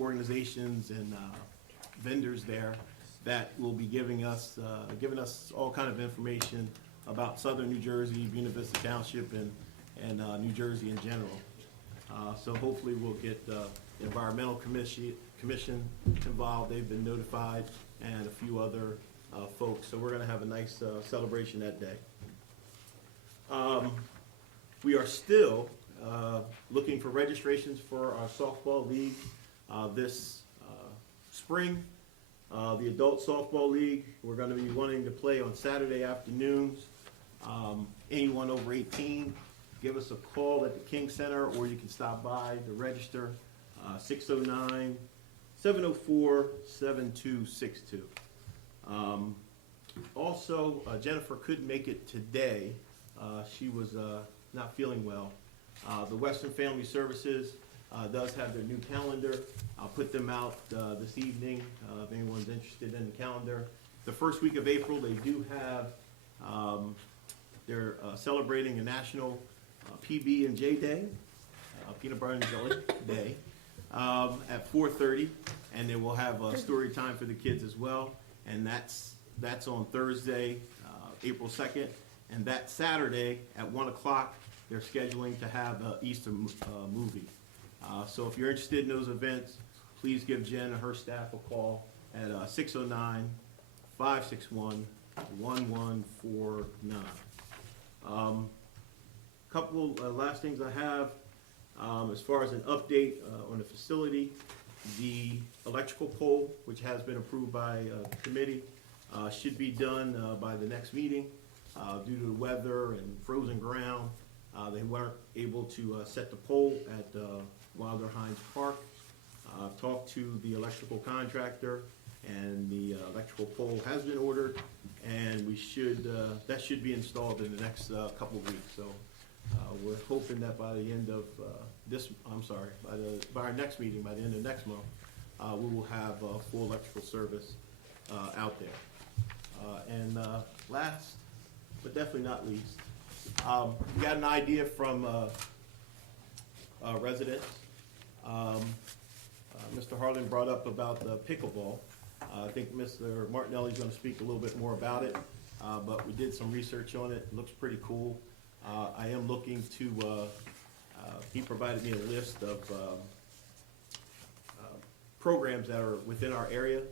organizations and vendors there that will be giving us all kind of information about southern New Jersey, Buena Vista Township, and New Jersey in general. So hopefully we'll get the Environmental Commission involved. They've been notified, and a few other folks. So we're going to have a nice celebration that day. We are still looking for registrations for our softball league this spring. The Adult Softball League, we're going to be wanting to play on Saturday afternoons. Anyone over 18, give us a call at the King Center, or you can stop by to register, 609-704-7262. Also, Jennifer couldn't make it today. She was not feeling well. The Western Family Services does have their new calendar. I'll put them out this evening if anyone's interested in the calendar. The first week of April, they do have, they're celebrating a National PB&J Day, Peanut Butter and Jelly Day, at 4:30, and they will have a story time for the kids as well, and that's on Thursday, April 2nd, and that Saturday at 1 o'clock, they're scheduling to have an Easter movie. So if you're interested in those events, please give Jen and her staff a call at 609-561-1149. Couple last things I have, as far as an update on the facility, the electrical pole, which has been approved by the committee, should be done by the next meeting. Due to the weather and frozen ground, they weren't able to set the pole at Wilder Hines Park. Talked to the electrical contractor, and the electrical pole has been ordered, and we should that should be installed in the next couple of weeks. So we're hoping that by the end of by our next meeting, by the end of next month, we will have full electrical service out there. And last, but definitely not least, we got an idea from residents. Mr. Harlan brought up about the pickleball. I think Mr. Martinelli is going to speak a little bit more about it, but we did some research on it. It looks pretty cool. I am looking to, he provided me a list of programs that are within our area.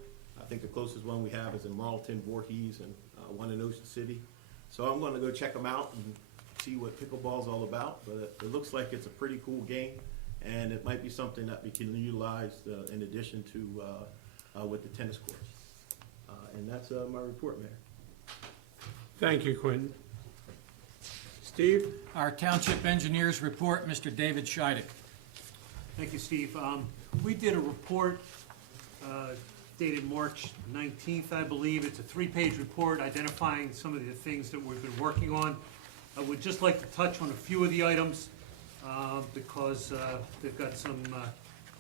I think the closest one we have is in Marlton, Voorhees, and one in Ocean City. So I'm going to go check them out and see what pickleball is all about. But it looks like it's a pretty cool game, and it might be something that we can utilize in addition to with the tennis courts. And that's my report, Mayor. Thank you, Quentin. Steve? Our township engineers report, Mr. David Scheidek. Thank you, Steve. We did a report dated March 19th, I believe. It's a 3-page report identifying some of the things that we've been working on. I would just like to touch on a few of the items because they've got some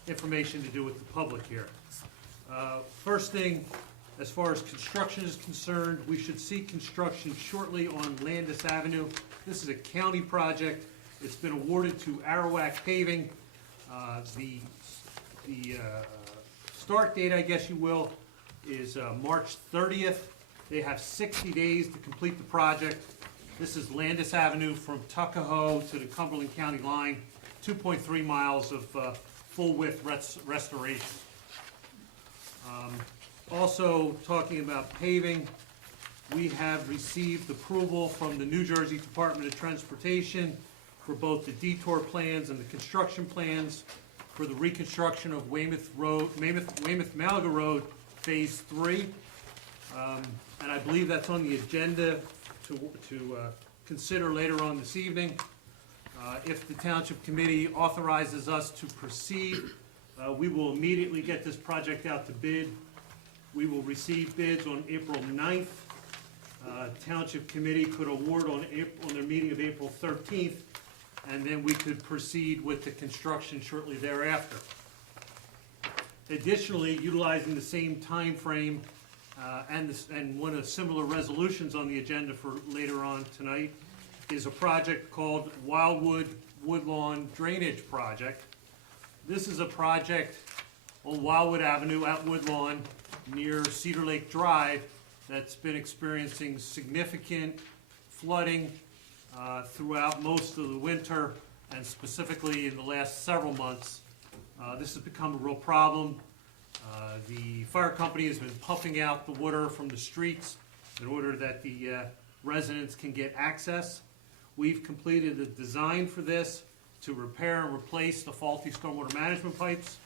information to do with the public here. First thing, as far as construction is concerned, we should see construction shortly on Landis Avenue. This is a county project. It's been awarded to Arawak Paving. The start date, I guess you will, is March 30th. They have 60 days to complete the project. This is Landis Avenue from Tuckahoe to the Cumberland County line, 2.3 miles of full-width restoration. Also, talking about paving, we have received approval from the New Jersey Department of Transportation for both the detour plans and the construction plans for the reconstruction of Weymouth Malaga Road, Phase 3. And I believe that's on the agenda to consider later on this evening. If the Township Committee authorizes us to proceed, we will immediately get this project out to bid. We will receive bids on April 9th. Township Committee could award on their meeting of April 13th, and then we could proceed with the construction shortly thereafter. Additionally, utilizing the same time frame and one of the similar resolutions on the agenda for later on tonight is a project called Wildwood Woodlawn Drainage Project. This is a project on Wildwood Avenue at Woodlawn near Cedar Lake Drive that's been experiencing significant flooding throughout most of the winter, and specifically in the last several months. This has become a real problem. The fire company has been pumping out the water from the streets in order that the residents can get access. We've completed a design for this to repair and replace the faulty stormwater management pipes.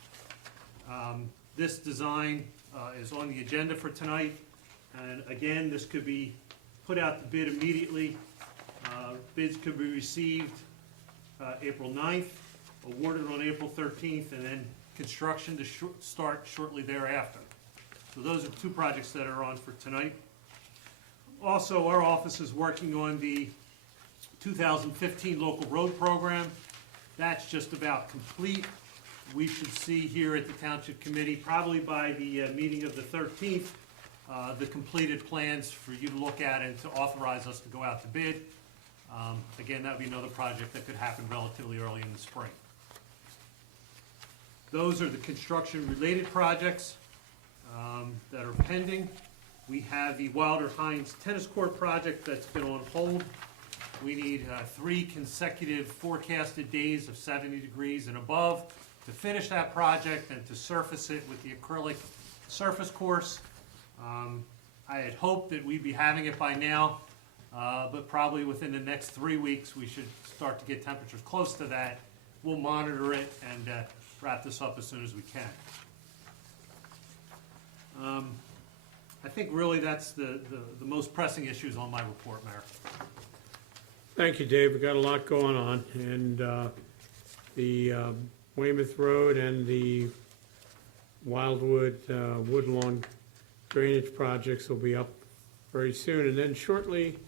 This design is on the agenda for tonight. And again, this could be put out to bid immediately. Bids could be received April 9th, awarded on April 13th, and then construction to start shortly thereafter. So those are two projects that are on for tonight. Also, our office is working on the 2015 local road program. That's just about complete. We should see here at the Township Committee, probably by the meeting of the 13th, the completed plans for you to look at and to authorize us to go out to bid. Again, that would be another project that could happen relatively early in the spring. Those are the construction-related projects that are pending. We have the Wilder Hines Tennis Court project that's been on hold. We need 3 consecutive forecasted days of 70 degrees and above to finish that project and to surface it with the acrylic surface course. I had hoped that we'd be having it by now, but probably within the next 3 weeks we should start to get temperatures close to that. We'll monitor it and wrap this up as soon as we can. I think really that's the most pressing issues on my report, Mayor. Thank you, Dave. We've got a lot going on, and the Weymouth Road and the Wildwood Woodlawn drainage projects will be up very soon, and then shortly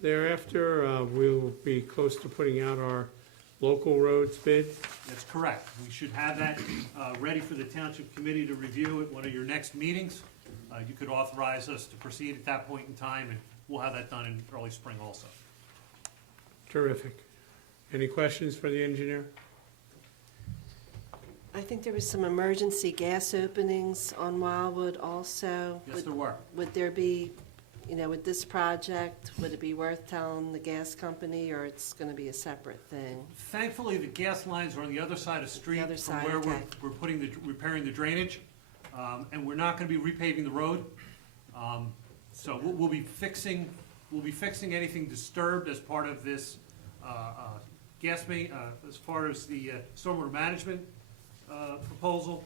thereafter, we'll be close to putting out our local roads bid. That's correct. We should have that ready for the Township Committee to review at one of your next meetings. You could authorize us to proceed at that point in time, and we'll have that done in early spring also. Terrific. Any questions for the engineer? I think there was some emergency gas openings on Wildwood also. Yes, there were. Would there be, with this project, would it be worth telling the gas company, or it's going to be a separate thing? Thankfully, the gas lines are on the other side of the street The other from side, where okay. we're repairing the drainage, and we're not going to be repaving the road. So we'll be fixing anything disturbed as part of this gas main, as far as the stormwater management proposal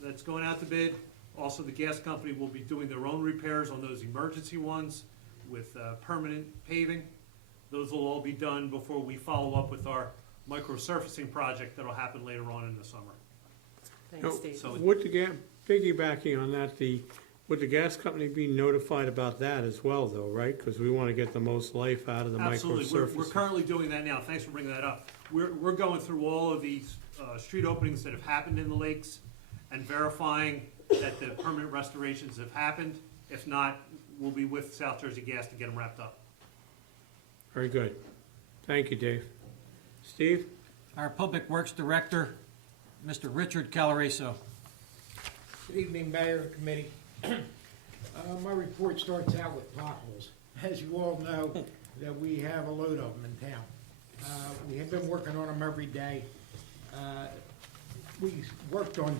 that's going out to bid. Also, the gas company will be doing their own repairs on those emergency ones with permanent paving. Those will all be done before we follow up with our micro-surfacing project that'll happen later on in the summer. Thanks, Steve. So Would piggybacking on that, would the gas company be notified about that as well, though, right? Because we want to get the most life out of the absolutely, microsurface. we're currently doing that now. Thanks for bringing that up. We're going through all of these street openings that have happened in the lakes and verifying that the permanent restorations have happened. If not, we'll be with South Jersey Gas to get them wrapped up. Very good. Thank you, Dave. Steve? Our Public Works Director, Mr. Richard Calariso. Good evening, Mayor and Committee. My report starts out with potholes. As you all know, that we have a load of them in town. We have been working on them every day. We worked on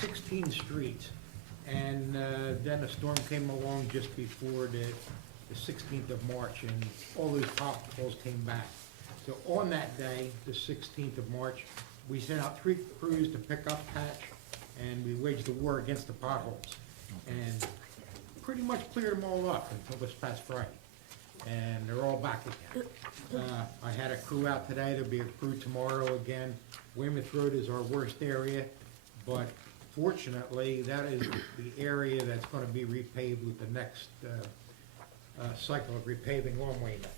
16 streets, and then a storm came along just before the 16th of March, and all those potholes came back. So on that day, the 16th of March, we sent out 3 crews to pick up patch, and we waged a war against the potholes. And pretty much cleared them all up until this past Friday. And they're all back again. I had a crew out today, there'll be a crew tomorrow again. Weymouth Road is our worst area, but fortunately, that is the area that's gonna be repaved with the next cycle of repaving on Weymouth.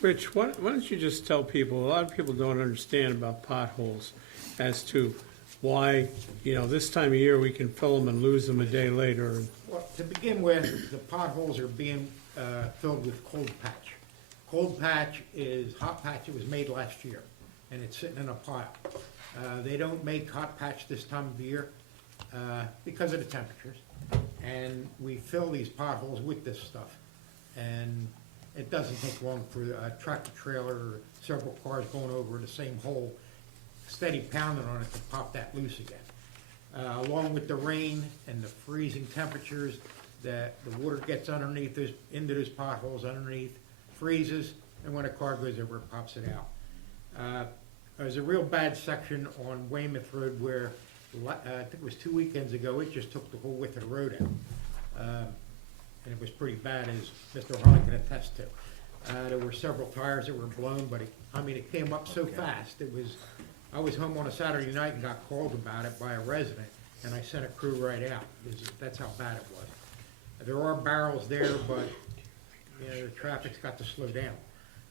Rich, why don't you just tell people, a lot of people don't understand about potholes as to why, this time of year we can fill them and lose them a day later. Well, to begin with, the potholes are being filled with cold patch. Cold patch is hot patch that was made last year, and it's sitting in a pile. They don't make hot patch this time of year because of the temperatures, and we fill these potholes with this stuff. And it doesn't take long for a tractor trailer or several cars going over the same hole, steady pounding on it to pop that loose again. Along with the rain and the freezing temperatures, that the water gets underneath into those potholes underneath, freezes, and when a car goes over, it pops it out. There's a real bad section on Weymouth Road where I think it was 2 weekends ago, it just took the whole width of the road out. And it was pretty bad, as Mr. Harley can attest to. There were several tires that were blown, but it came up so fast. I was home on a Saturday night and got called about it by a resident, and I sent a crew right out. That's how bad it was. There are barrels there, but, the traffic's got to slow down.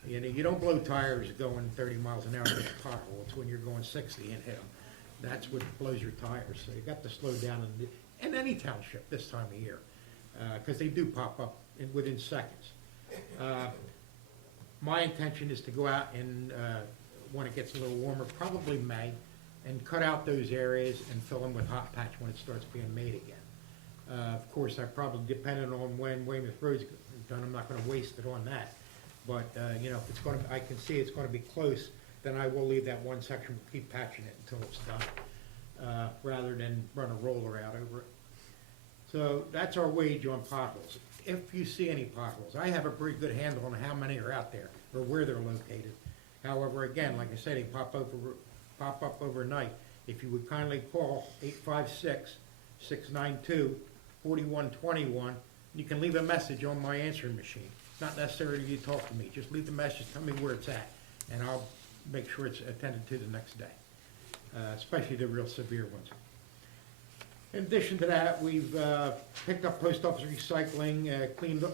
You don't blow tires going 30 miles an hour in a pothole. It's when you're going 60 and hit them. That's what blows your tires. So you got to slow down in any township this time of year, because they do pop up within seconds. My intention is to go out and, when it gets a little warmer, probably May, and cut out those areas and fill them with hot patch when it starts being made again. Of course, I probably, depending on when Weymouth Road's done, I'm not gonna waste it on that. But, if it's gonna, I can see it's gonna be close, then I will leave that one section, keep patching it until it's done, rather than run a roller out over it. So that's our wage on potholes. If you see any potholes, I have a pretty good handle on how many are out there or where they're located. However, again, like I said, they pop up overnight. If you would kindly call 856-692-4121, you can leave a message on my answering machine. Not necessarily you talk to me, just leave the message, tell me where it's at, and I'll make sure it's attended to the next day, especially the real severe ones. In addition to that, we've picked up post office recycling,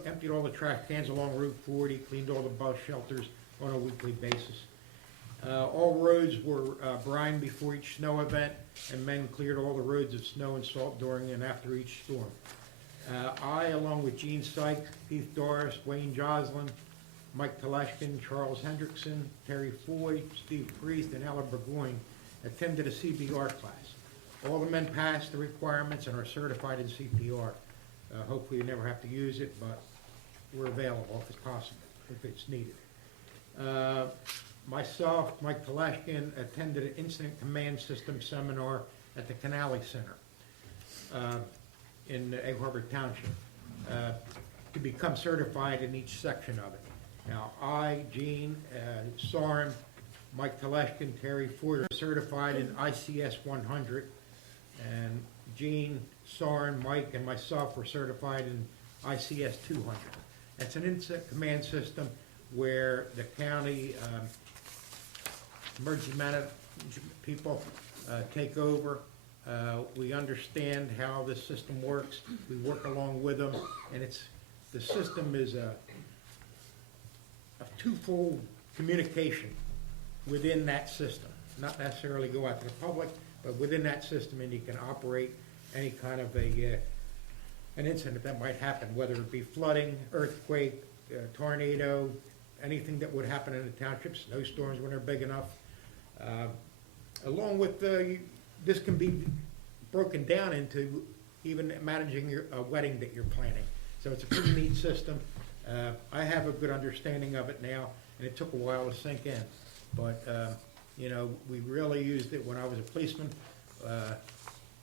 emptied all the trash cans along Route 40, cleaned all the bus shelters on a weekly basis. All roads were brined before each snow event, and men cleared all the roads of snow and salt during and after each storm. I, along with Gene Sykes, Keith Doris, Wayne Joslin, Mike Teleshkin, Charles Hendrickson, Terry Foy, Steve Priest, and Ella Burgoyne, attended a CPR class. All the men passed the requirements and are certified in CPR. Hopefully you never have to use it, but we're available if it's possible, if it's needed. Myself, Mike Teleshkin, attended an Incident Command System seminar at the Canale Center in Egg Harbor Township to become certified in each section of it. Now, I, Gene, Soren, Mike Teleshkin, Terry Foy are certified in ICS 100, and Gene, Soren, Mike, and myself were certified in ICS 200. That's an incident command system where the county emergency management people take over. We understand how this system works. We work along with them, and the system is a twofold communication within that system. Not necessarily go out to the public, but within that system, and you can operate any kind of an incident that might happen, whether it be flooding, earthquake, tornado, anything that would happen in the township, snowstorms when they're big enough. Along with this can be broken down into even managing a wedding that you're planning. So it's a pretty neat system. I have a good understanding of it now, and it took a while to sink in. But, we really used it when I was a policeman.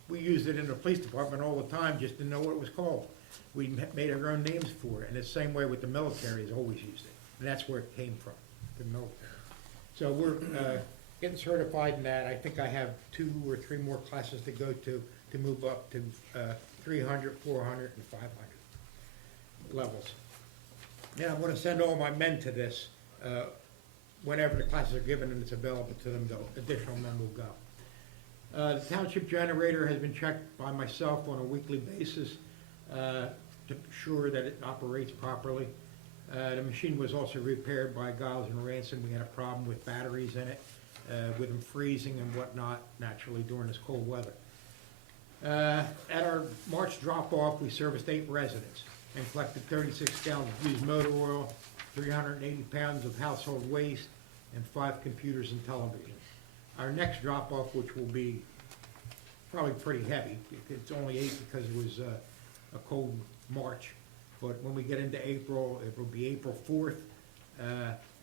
We used it in the police department all the time, just didn't know what it was called. We made our own names for it, and it's the same way with the military, has always used it. And that's where it came from, the military. So we're getting certified in that. I think I have 2 or 3 more classes to go to move up to 300, 400, and 500 levels. Now, I'm going to send all my men to this. Whenever the classes are given and it's available to them, the additional men will go. The township generator has been checked by myself on a weekly basis to ensure that it operates properly. The machine was also repaired by Giles and Ransom. We had a problem with batteries in it, with them freezing and whatnot, naturally during this cold weather. At our March drop-off, we serviced 8 residents and collected 36 gallons of used motor oil, 380 pounds of household waste, and 5 computers and television. Our next drop-off, which will be probably pretty heavy, it's only 8 because it was a cold March, but when we get into April, it will be April 4th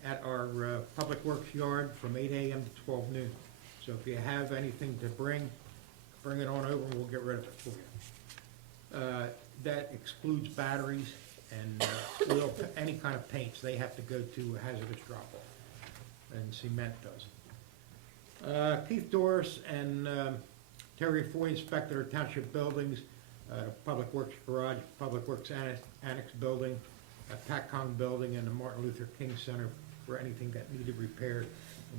at our Public Works yard from 8 a.m. to 12 noon. So if you have anything to bring it on over and we'll get rid of it for you. That excludes batteries and oil, any kind of paints. They have to go to a hazardous drop-off, and cement does. Keith Doris and Terry Foy inspected our township buildings, Public Works Garage, Public Works Annex Building, PACCON Building, and the Martin Luther King Center for anything that needed repaired.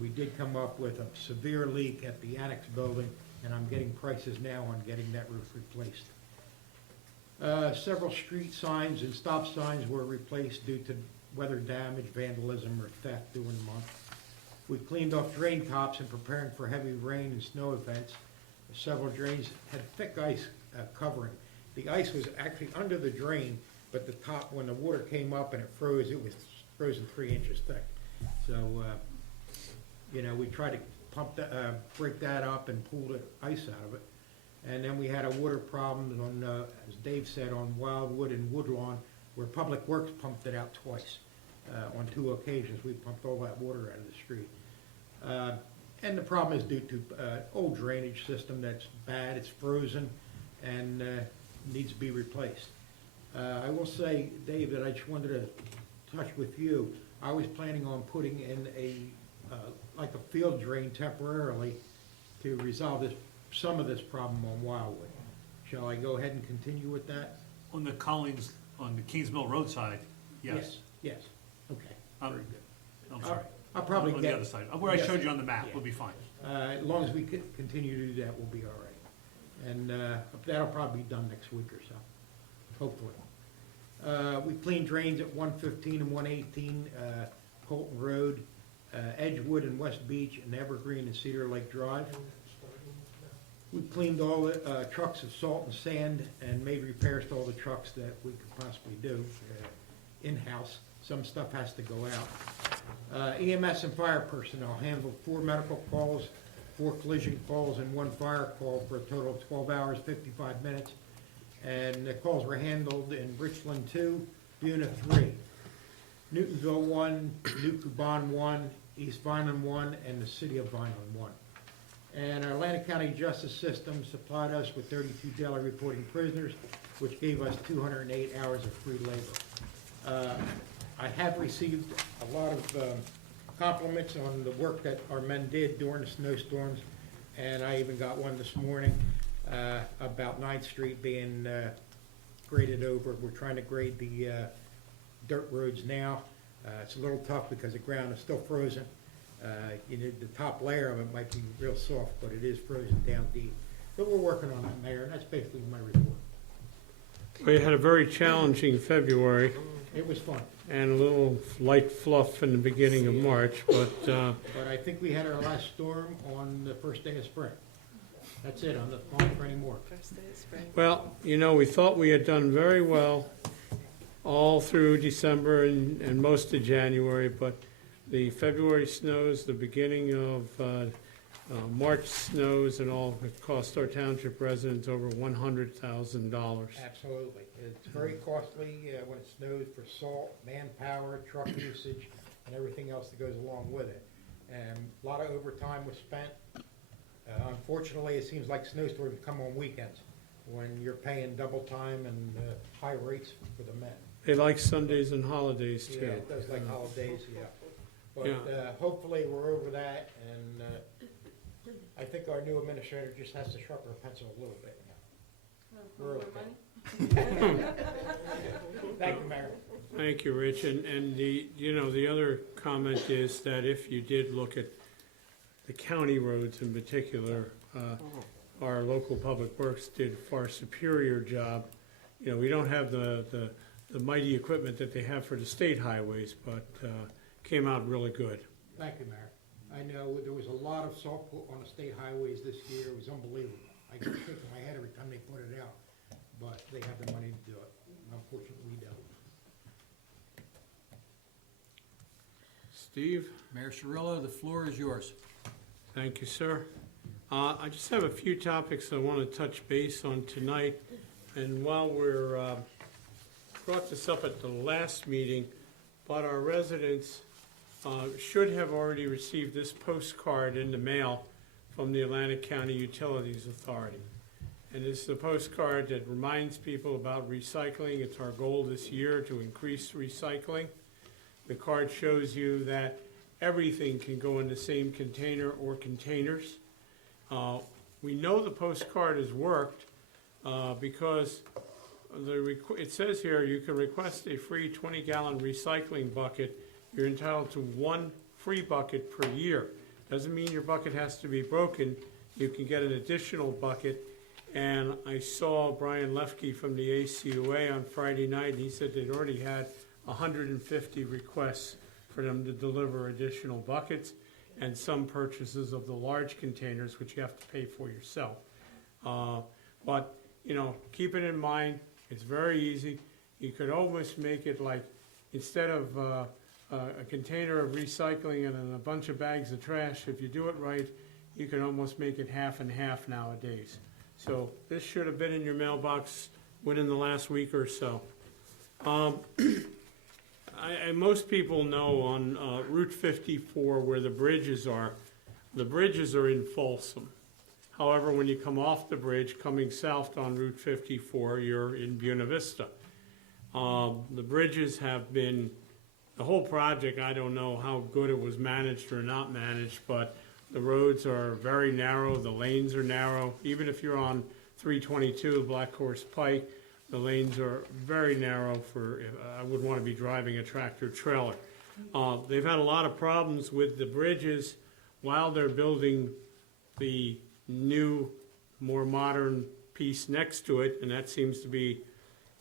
We did come up with a severe leak at the Annex Building, and I'm getting prices now on getting that roof replaced. Several street signs and stop signs were replaced due to weather damage, vandalism, or theft during the month. We cleaned off drain tops in preparing for heavy rain and snow events. Several drains had thick ice covering. The ice was actually under the drain, but the top, when the water came up and it was frozen 3 inches thick. So, we tried to break that up and pull the ice out of it. And then we had a water problem on, as Dave said, on Wildwood and Woodlawn, where Public Works pumped it out twice. On 2 occasions, we pumped all that water out of the street. And the problem is due to old drainage system that's bad, it's frozen, and needs to be replaced. I will say, Dave, that I just wanted to touch with you. I was planning on putting in like a field drain temporarily to resolve some of this problem on Wildwood. Shall I go ahead and continue with that? On the Kings Mill Road side, yes. Yes, okay, very good. I'm sorry. I'll probably On get... the other side, where I showed you on the map, will be fine. As long as we continue to do that, we'll be all right. And that'll probably be done next week or so, hopefully. We cleaned drains at 115 and 118 Colton Road, Edgewood and West Beach, and Evergreen and Cedar Lake Drive. We cleaned all the trucks of salt and sand and made repairs to all the trucks that we could possibly do in-house. Some stuff has to go out. EMS and fire personnel handled 4 medical calls, 4 collision calls, and 1 fire call for a total of 12 hours, 55 minutes. And the calls were handled in Richland 2, Buena 3, Newtonville 1, New Cuban 1, East Vineland 1, and the City of Vineland 1. And our Atlantic County Justice System supplied us with 32 daily reporting prisoners, which gave us 208 hours of free labor. I have received a lot of compliments on the work that our men did during the snowstorms, and I even got one this morning about 9th Street being graded over. We're trying to grade the dirt roads now. It's a little tough because the ground is still frozen. The top layer of it might be real soft, but it is frozen down deep. But we're working on that, Mayor, and that's basically my report. We had a very challenging February It was fun. and a little light fluff in the beginning of March, but But I think we had our last storm on the first day of spring. That's it, I'm not calling for any more. well, we thought we had done very well all through December and most of January, but the February snows, the beginning of March snows and all, it cost our township residents over $100,000. Absolutely. It's very costly when it snows for salt, manpower, truck usage, and everything else that goes along with it. And a lot of overtime was spent. Unfortunately, it seems like snowstorms come on weekends when you're paying double time and high rates for the men. They like Sundays and holidays Yeah, too. it does like holidays, yeah. But Yeah. hopefully we're over that, and I think our new administrator just has to sharpen her pencil a little bit now. We're okay. Thank you, Mayor. Thank you, Rich. And the other comment is that if you did look at the county roads in particular, our local public works did a far superior job. We don't have the mighty equipment that they have for the state highways, but came out really good. Thank you, Mayor. I know there was a lot of salt put on the state highways this year. It was unbelievable. I can shake my head every time they put it out, but they have the money to do it. Unfortunately, we don't. Steve? Mayor Cirillo, the floor is yours. Thank you, sir. I just have a few topics I want to touch base on tonight. And while we're, brought this up at the last meeting, but our residents should have already received this postcard in the mail from the Atlantic County Utilities Authority. And this is a postcard that reminds people about recycling. It's our goal this year to increase recycling. The card shows you that everything can go in the same container or containers. We know the postcard has worked because it says here you can request a free 20-gallon recycling bucket. You're entitled to 1 free bucket per year. Doesn't mean your bucket has to be broken. You can get an additional bucket. And I saw Brian Lefke from the ACUA on Friday night, and he said they'd already had 150 requests for them to deliver additional buckets and some purchases of the large containers, which you have to pay for yourself. But, you know, keep it in mind, it's very easy. You could almost make it like, instead of a container of recycling and a bunch of bags of trash, if you do it right, you can almost make it half and half nowadays. So this should have been in your mailbox within the last week or so. Most people know on Route 54 where the bridges are in Folsom. However, when you come off the bridge coming south on Route 54, you're in Buena Vista. The bridges have been, the whole project, I don't know how good it was managed or not managed, but the roads are very narrow, the lanes are narrow. Even if you're on 322 Black Horse Pike, the lanes are very narrow for, I would want to be driving a tractor trailer. They've had a lot of problems with the bridges while they're building the new, more modern piece next to it, and that seems to be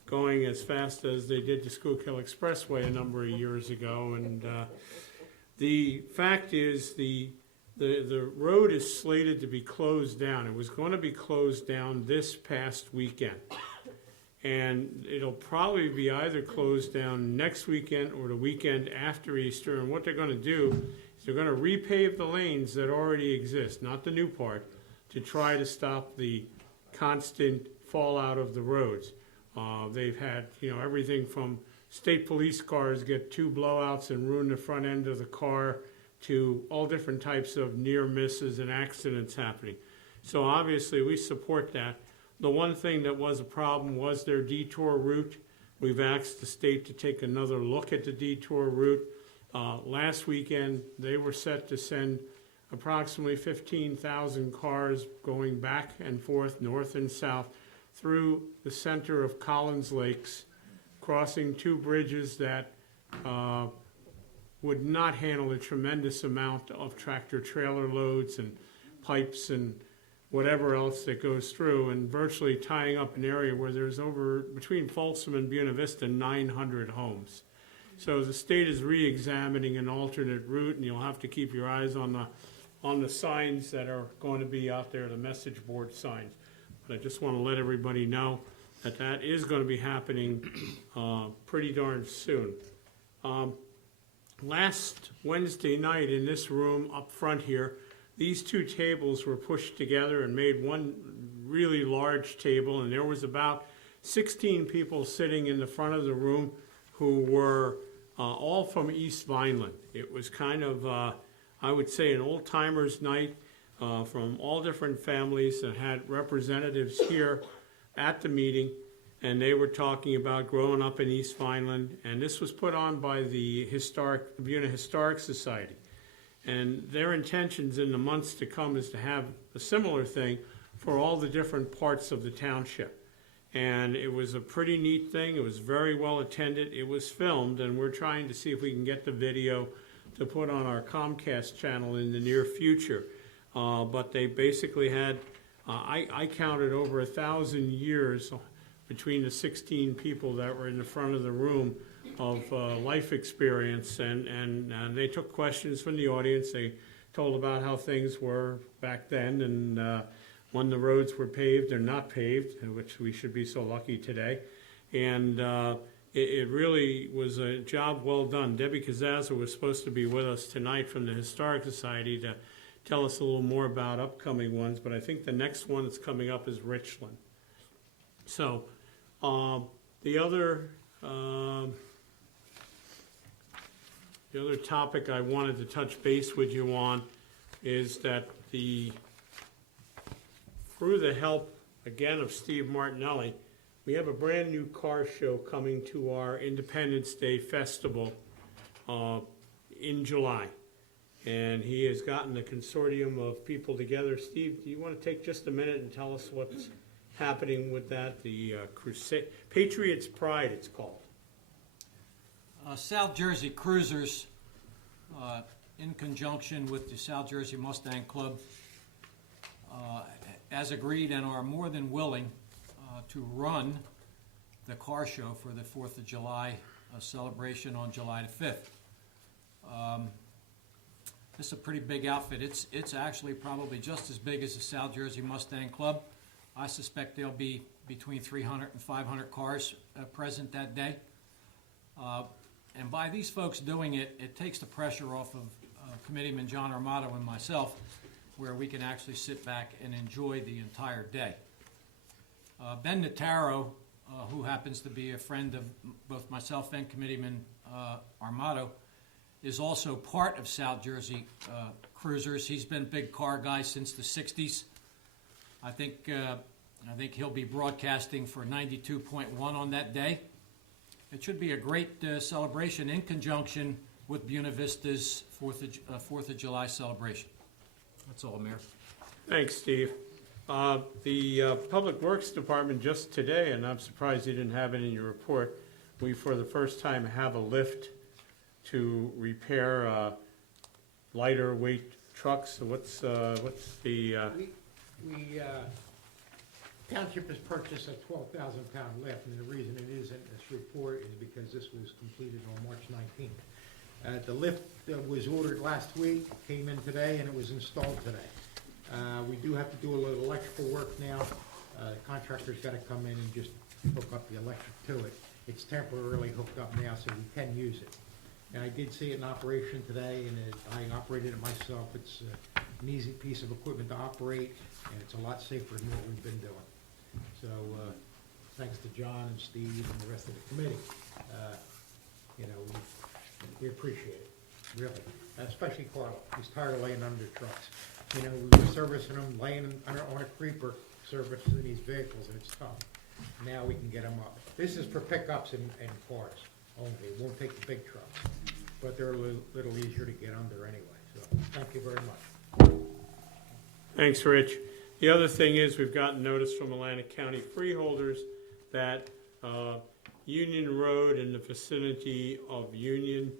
going as fast as they did the Schuylkill Expressway a number of years ago. And the fact is the road is slated to be closed down. It was going to be closed down this past weekend. And it'll probably be either closed down next weekend or the weekend after Easter. And what they're going to do is they're going to repave the lanes that already exist, not the new part, to try to stop the constant fallout of the roads. They've had, you know, everything from state police cars get 2 blowouts and ruin the front end of the car to all different types of near misses and accidents happening. So obviously we support that. The one thing that was a problem was their detour route. We've asked the state to take another look at the detour route. Last weekend, they were set to send approximately 15,000 cars going back and forth, north and south, through the center of Collins Lakes, crossing 2 bridges that would not handle a tremendous amount of tractor trailer loads and pipes and whatever else that goes through, and virtually tying up an area where there's between Folsom and Buena Vista, 900 homes. So the state is re-examining an alternate route, and you'll have to keep your eyes on the signs that are going to be out there, the message board signs. But I just want to let everybody know that that is going to be happening pretty darn soon. Last Wednesday night in this room up front here, these 2 tables were pushed together and made one really large table, and there was about 16 people sitting in the front of the room who were all from East Vineland. It was kind of, I would say, an old-timers night from all different families that had representatives here at the meeting, and they were talking about growing up in East Vineland, and this was put on by the Buena Historic Society. And their intentions in the months to come is to have a similar thing for all the different parts of the township. And it was a pretty neat thing. It was very well attended. It was filmed, and we're trying to see if we can get the video to put on our Comcast channel in the near future. But they basically had, I counted over 1,000 years between the 16 people that were in the front of the room of life experience, and they took questions from the audience. They told about how things were back then, and when the roads were paved or not paved, which we should be so lucky today. And it really was a job well done. Debbie Kazazza was supposed to be with us tonight from the Historic Society to tell us a little more about upcoming ones, but I think the next one that's coming up is Richland. So the other topic I wanted to touch base with you on is that through the help, again, of Steve Martinelli, we have a brand new car show coming to our Independence Day Festival in July. and he has gotten a consortium of people together. Steve, do you want to take just a minute and tell us what's happening with that? The Crusade, Patriots Pride, it's called. South Jersey Cruisers, in conjunction with the South Jersey Mustang Club, as agreed and are more than willing to run the car show for the 4th of July celebration on July the 5th. This is a pretty big outfit. It's actually probably just as big as the South Jersey Mustang Club. I suspect there'll be between 300 and 500 cars present that day. And by these folks doing it, it takes the pressure off of Committeeman John Armato and myself, where we can actually sit back and enjoy the entire day. Ben Notaro, who happens to be a friend of both myself and Committeeman Armato, is also part of South Jersey Cruisers. He's been a big car guy since the 60s. I think he'll be broadcasting for 92.1 on that day. It should be a great celebration in conjunction with Buena Vista's 4th of July celebration. That's all, Mayor. Thanks, Steve. The Public Works Department just today, and I'm surprised you didn't have it in your report, we for the first time have a lift to repair lighter weight trucks. So what's the Township has purchased a 12,000-pound lift, and the reason it is in this report is because this was completed on March 19th. The lift that was ordered last week came in today, and it was installed today. We do have to do a little electrical work now. The contractor's got to come in and just hook up the electric to it. It's temporarily hooked up now, so we can use it. And I did see it in operation today, and I operated it myself. It's an easy piece of equipment to operate, and it's a lot safer than what we've been doing. So thanks to John and Steve and the rest of the committee. We appreciate it, really. Especially Carl. He's tired of laying under trucks. We were servicing them, laying them on a creeper, servicing these vehicles, and it's tough. Now we can get them up. This is for pickups and cars only. It won't take the big trucks. But they're a little easier to get under anyway. So thank you very much. Thanks, Rich. The other thing is we've gotten notice from Atlantic County freeholders that Union Road in the vicinity of Union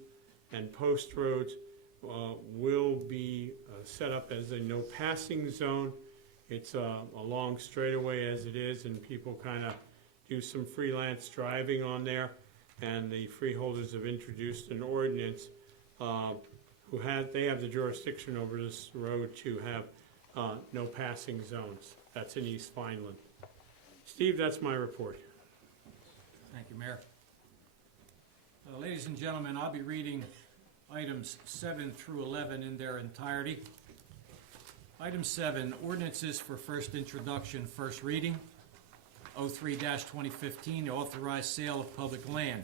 and Post Roads will be set up as a no passing zone. It's a long straightaway as it is, and people kind of do some freelance driving on there. And the freeholders have introduced an ordinance they have the jurisdiction over this road to have no passing zones. That's in East Vineland. Steve, that's my report. Thank you, Mayor. Ladies and gentlemen, I'll be reading items 7 through 11 in their entirety. Item 7, ordinances for first introduction, first reading. 03-2015, the authorized sale of public land.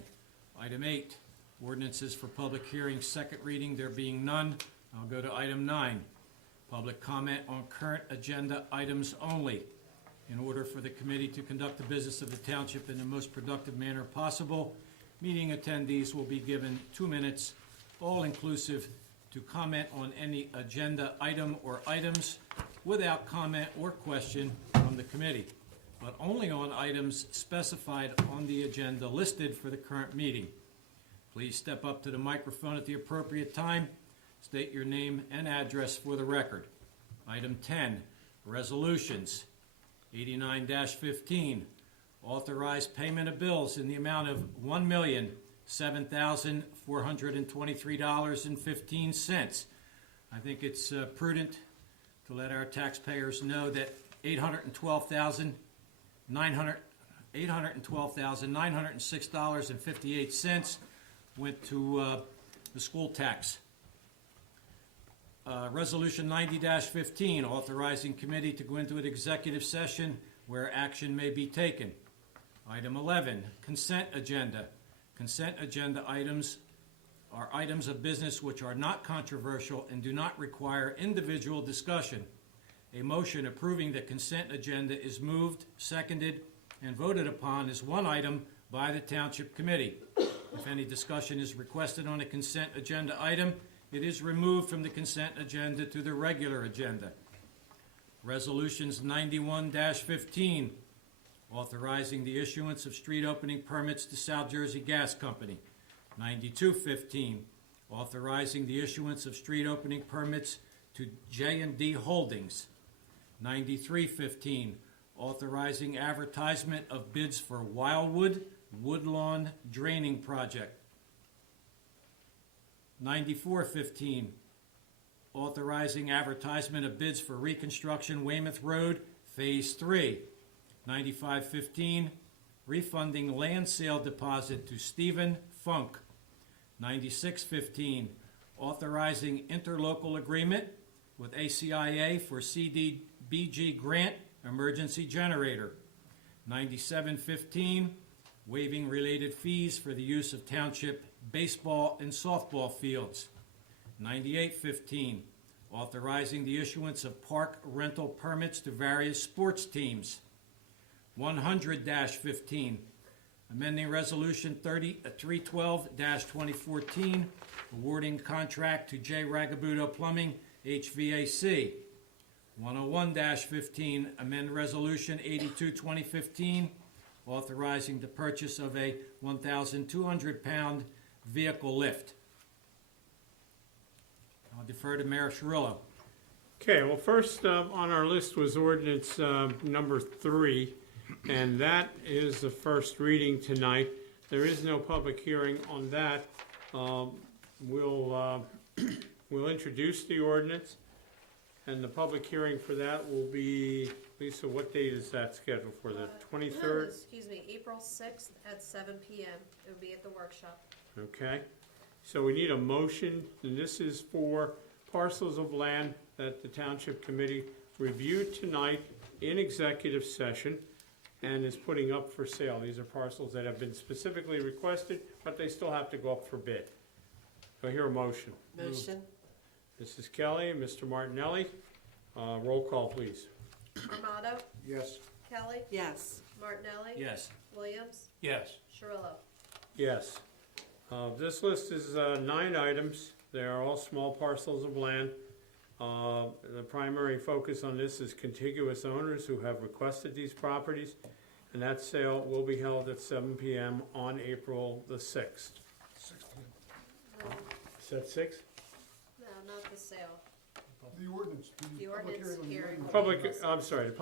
Item 8, ordinances for public hearing, second reading, there being none. I'll go to item 9, public comment on current agenda items only. In order for the committee to conduct the business of the township in the most productive manner possible, meeting attendees will be given 2 minutes, all inclusive, to comment on any agenda item or items without comment or question from the committee, but only on items specified on the agenda listed for the current meeting. Please step up to the microphone at the appropriate time. State your name and address for the record. Item 10, resolutions. 89-15, authorized payment of bills in the amount of $1,007,423.15. I think it's prudent to let our taxpayers know that $812,906.58 went to the school tax. Resolution 90-15, authorizing committee to go into an executive session where action may be taken. Item 11, consent agenda. Consent agenda items are items of business which are not controversial and do not require individual discussion. A motion approving the consent agenda is moved, seconded, and voted upon as one item by the Township Committee. If any discussion is requested on a consent agenda item, it is removed from the consent agenda to the regular agenda. Resolutions 91-15, authorizing the issuance of street opening permits to South Jersey Gas Company. 92-15, authorizing the issuance of street opening permits to J&D Holdings. 93-15, authorizing advertisement of bids for Wildwood Woodlawn Draining Project. 94-15, authorizing advertisement of bids for reconstruction Weymouth Road, Phase 3. 95-15, refunding land sale deposit to Stephen Funk. 96-15, authorizing interlocal agreement with ACIA for CDBG grant emergency generator. 97-15, waiving related fees for the use of township baseball and softball fields. 98-15, authorizing the issuance of park rental permits to various sports teams. 100-15, amending Resolution 312-2014, awarding contract to J. Ragabudo Plumbing, HVAC. 101-15, amend Resolution 82-2015, authorizing the purchase of a 1,200-pound vehicle lift. I'll defer to Mayor Cirillo. Okay, well, first on our list was ordinance number 3, and that is the first reading tonight. There is no public hearing on that. We'll introduce the ordinance, and the public hearing for that will be, Lisa, what date is that scheduled for, the 23rd? Excuse me, April 6th at 7 p.m. It will be at the workshop. Okay, so we need a motion, and this is for parcels of land that the Township Committee reviewed tonight in executive session and is putting up for sale. These are parcels that have been specifically requested, but they still have to go up for bid. Do I hear a motion? Motion. Mrs. Kelly, Mr. Martinelli, roll call, please. Armato? Yes. Kelly? Yes. Martinelli? Yes. Williams? Yes. Cirillo? Yes. This list is 9 items. They are all small parcels of land. The primary focus on this is contiguous owners who have requested these properties, and that sale will be held at 7 p.m. on April the 6th. No, Is that 6? no, not the sale. The ordinance. The ordinance hearing. I'm sorry, the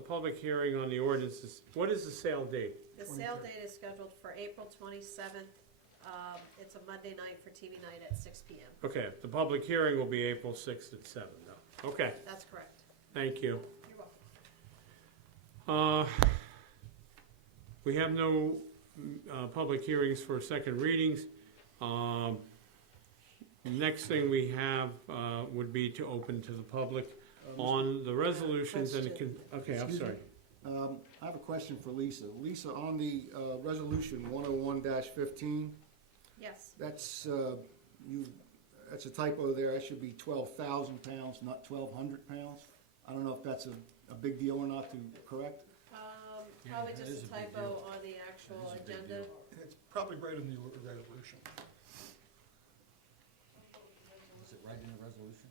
public hearing on the ordinance is, what is the sale date? The sale date is scheduled for April 27th. It's a Monday night for TV night at 6 p.m. Okay, the public hearing will be April 6th at 7, though. Okay, That's correct. thank you. You're welcome. We have no public hearings for second readings. Next thing we have would be to open to the public on the resolutions and okay, I'm Excuse me. sorry. I have a question for Lisa. Lisa, on the resolution 101-15, Yes. that's that's a typo there. That should be 12,000 pounds, not 1,200 pounds. I don't know if that's a big deal or not to correct. Probably that just is a a big typo deal. on the actual That is a big agenda. deal. It's probably right in the resolution. Is it right in the resolution?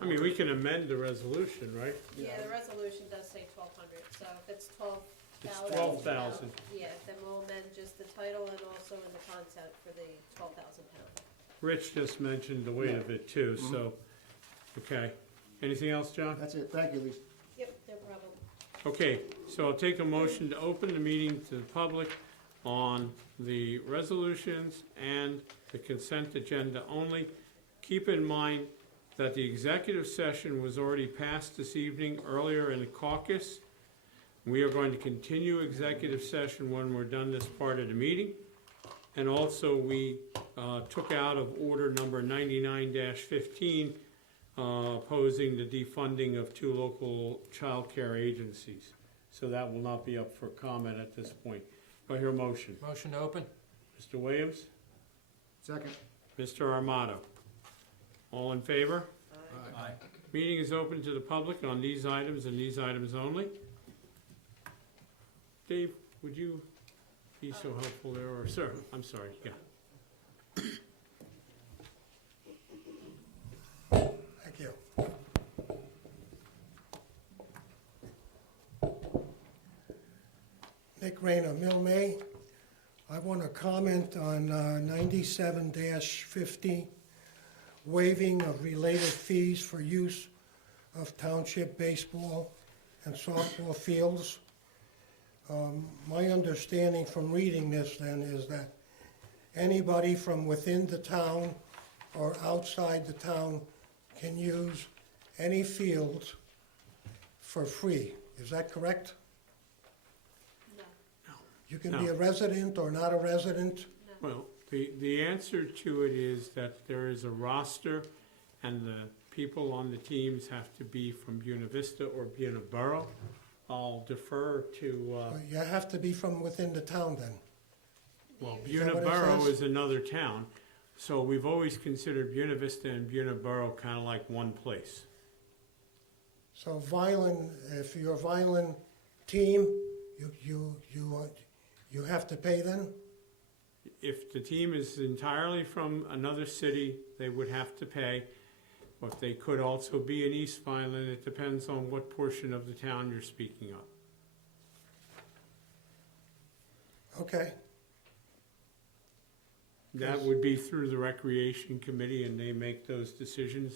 I mean, we can amend the resolution, right? Yeah, the resolution does say 1,200, so if it's 12,000. It's 12,000. Yeah, then we'll amend just the title and also in the content for the 12,000 pound. Rich just mentioned the weight of it too, so, okay. Anything else, John? That's it. Thank you, Lisa. Yep, no problem. Okay, so I'll take a motion to open the meeting to the public on the resolutions and the consent agenda only. Keep in mind that the executive session was already passed this evening earlier in the caucus. We are going to continue executive session when we're done this part of the meeting. And also, we took out of order number 99-15, opposing the defunding of 2 local child care agencies. So that will not be up for comment at this point. Do I hear a motion? Motion to open? Mr. Williams? Second. Mr. Armato? All in favor? Aye. Meeting is open to the public on these items and these items only. Dave, would you be so helpful there, or, sir, I'm sorry, yeah. Thank you. Nick Rayner, Mill May. I want to comment on 97-50, waiving of related fees for use of township baseball and softball fields. My understanding from reading this then is that anybody from within the town or outside the town can use any fields for free. Is that correct? No. You can be No. a resident or not a resident? Well, the answer to it is that there is a roster, and the people on the teams have to be from Buena Vista or Buena Borough. I'll defer to, You have to be from within the town then? well, Is Buena that what it Borough says? is another town, so we've always considered Buena Vista and Buena Borough kind of like one place. So Violin, if you're a Violin team, you have to pay then? If the team is entirely from another city, they would have to pay. But they could also be in East Violin. It depends on what portion of the town you're speaking of. Okay. That would be through the Recreation Committee, and they make those decisions.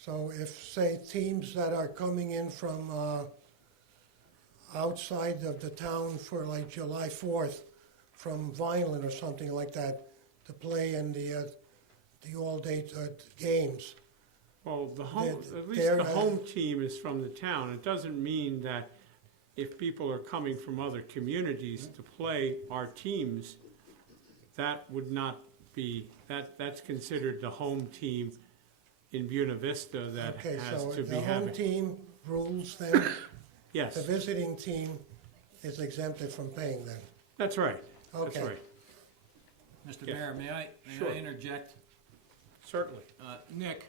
So if, say, teams that are coming in from outside of the town for like July 4th, from Vineland or something like that, to play in the all-day games. Well, at least they're, the home team is from the town. It doesn't mean that if people are coming from other communities to play our teams, that would not be, that's considered the home team in Buena Vista that Okay, has so to be the home having. team rules then, Yes, the visiting team is exempted from paying then? that's right. That's Okay. right. Mr. Yes. Mayor, may Sure. I interject? Certainly. Nick,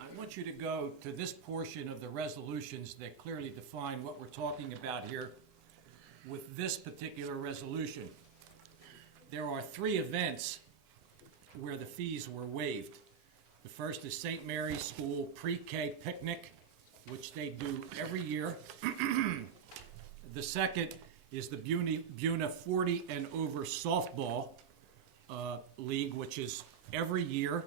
I want you to go to this portion of the resolutions that clearly define what we're talking about here with this particular resolution. There are 3 events where the fees were waived. The first is St. Mary's School Pre-K Picnic, which they do every year. The second is the Buena 40 and over softball league, which is every year.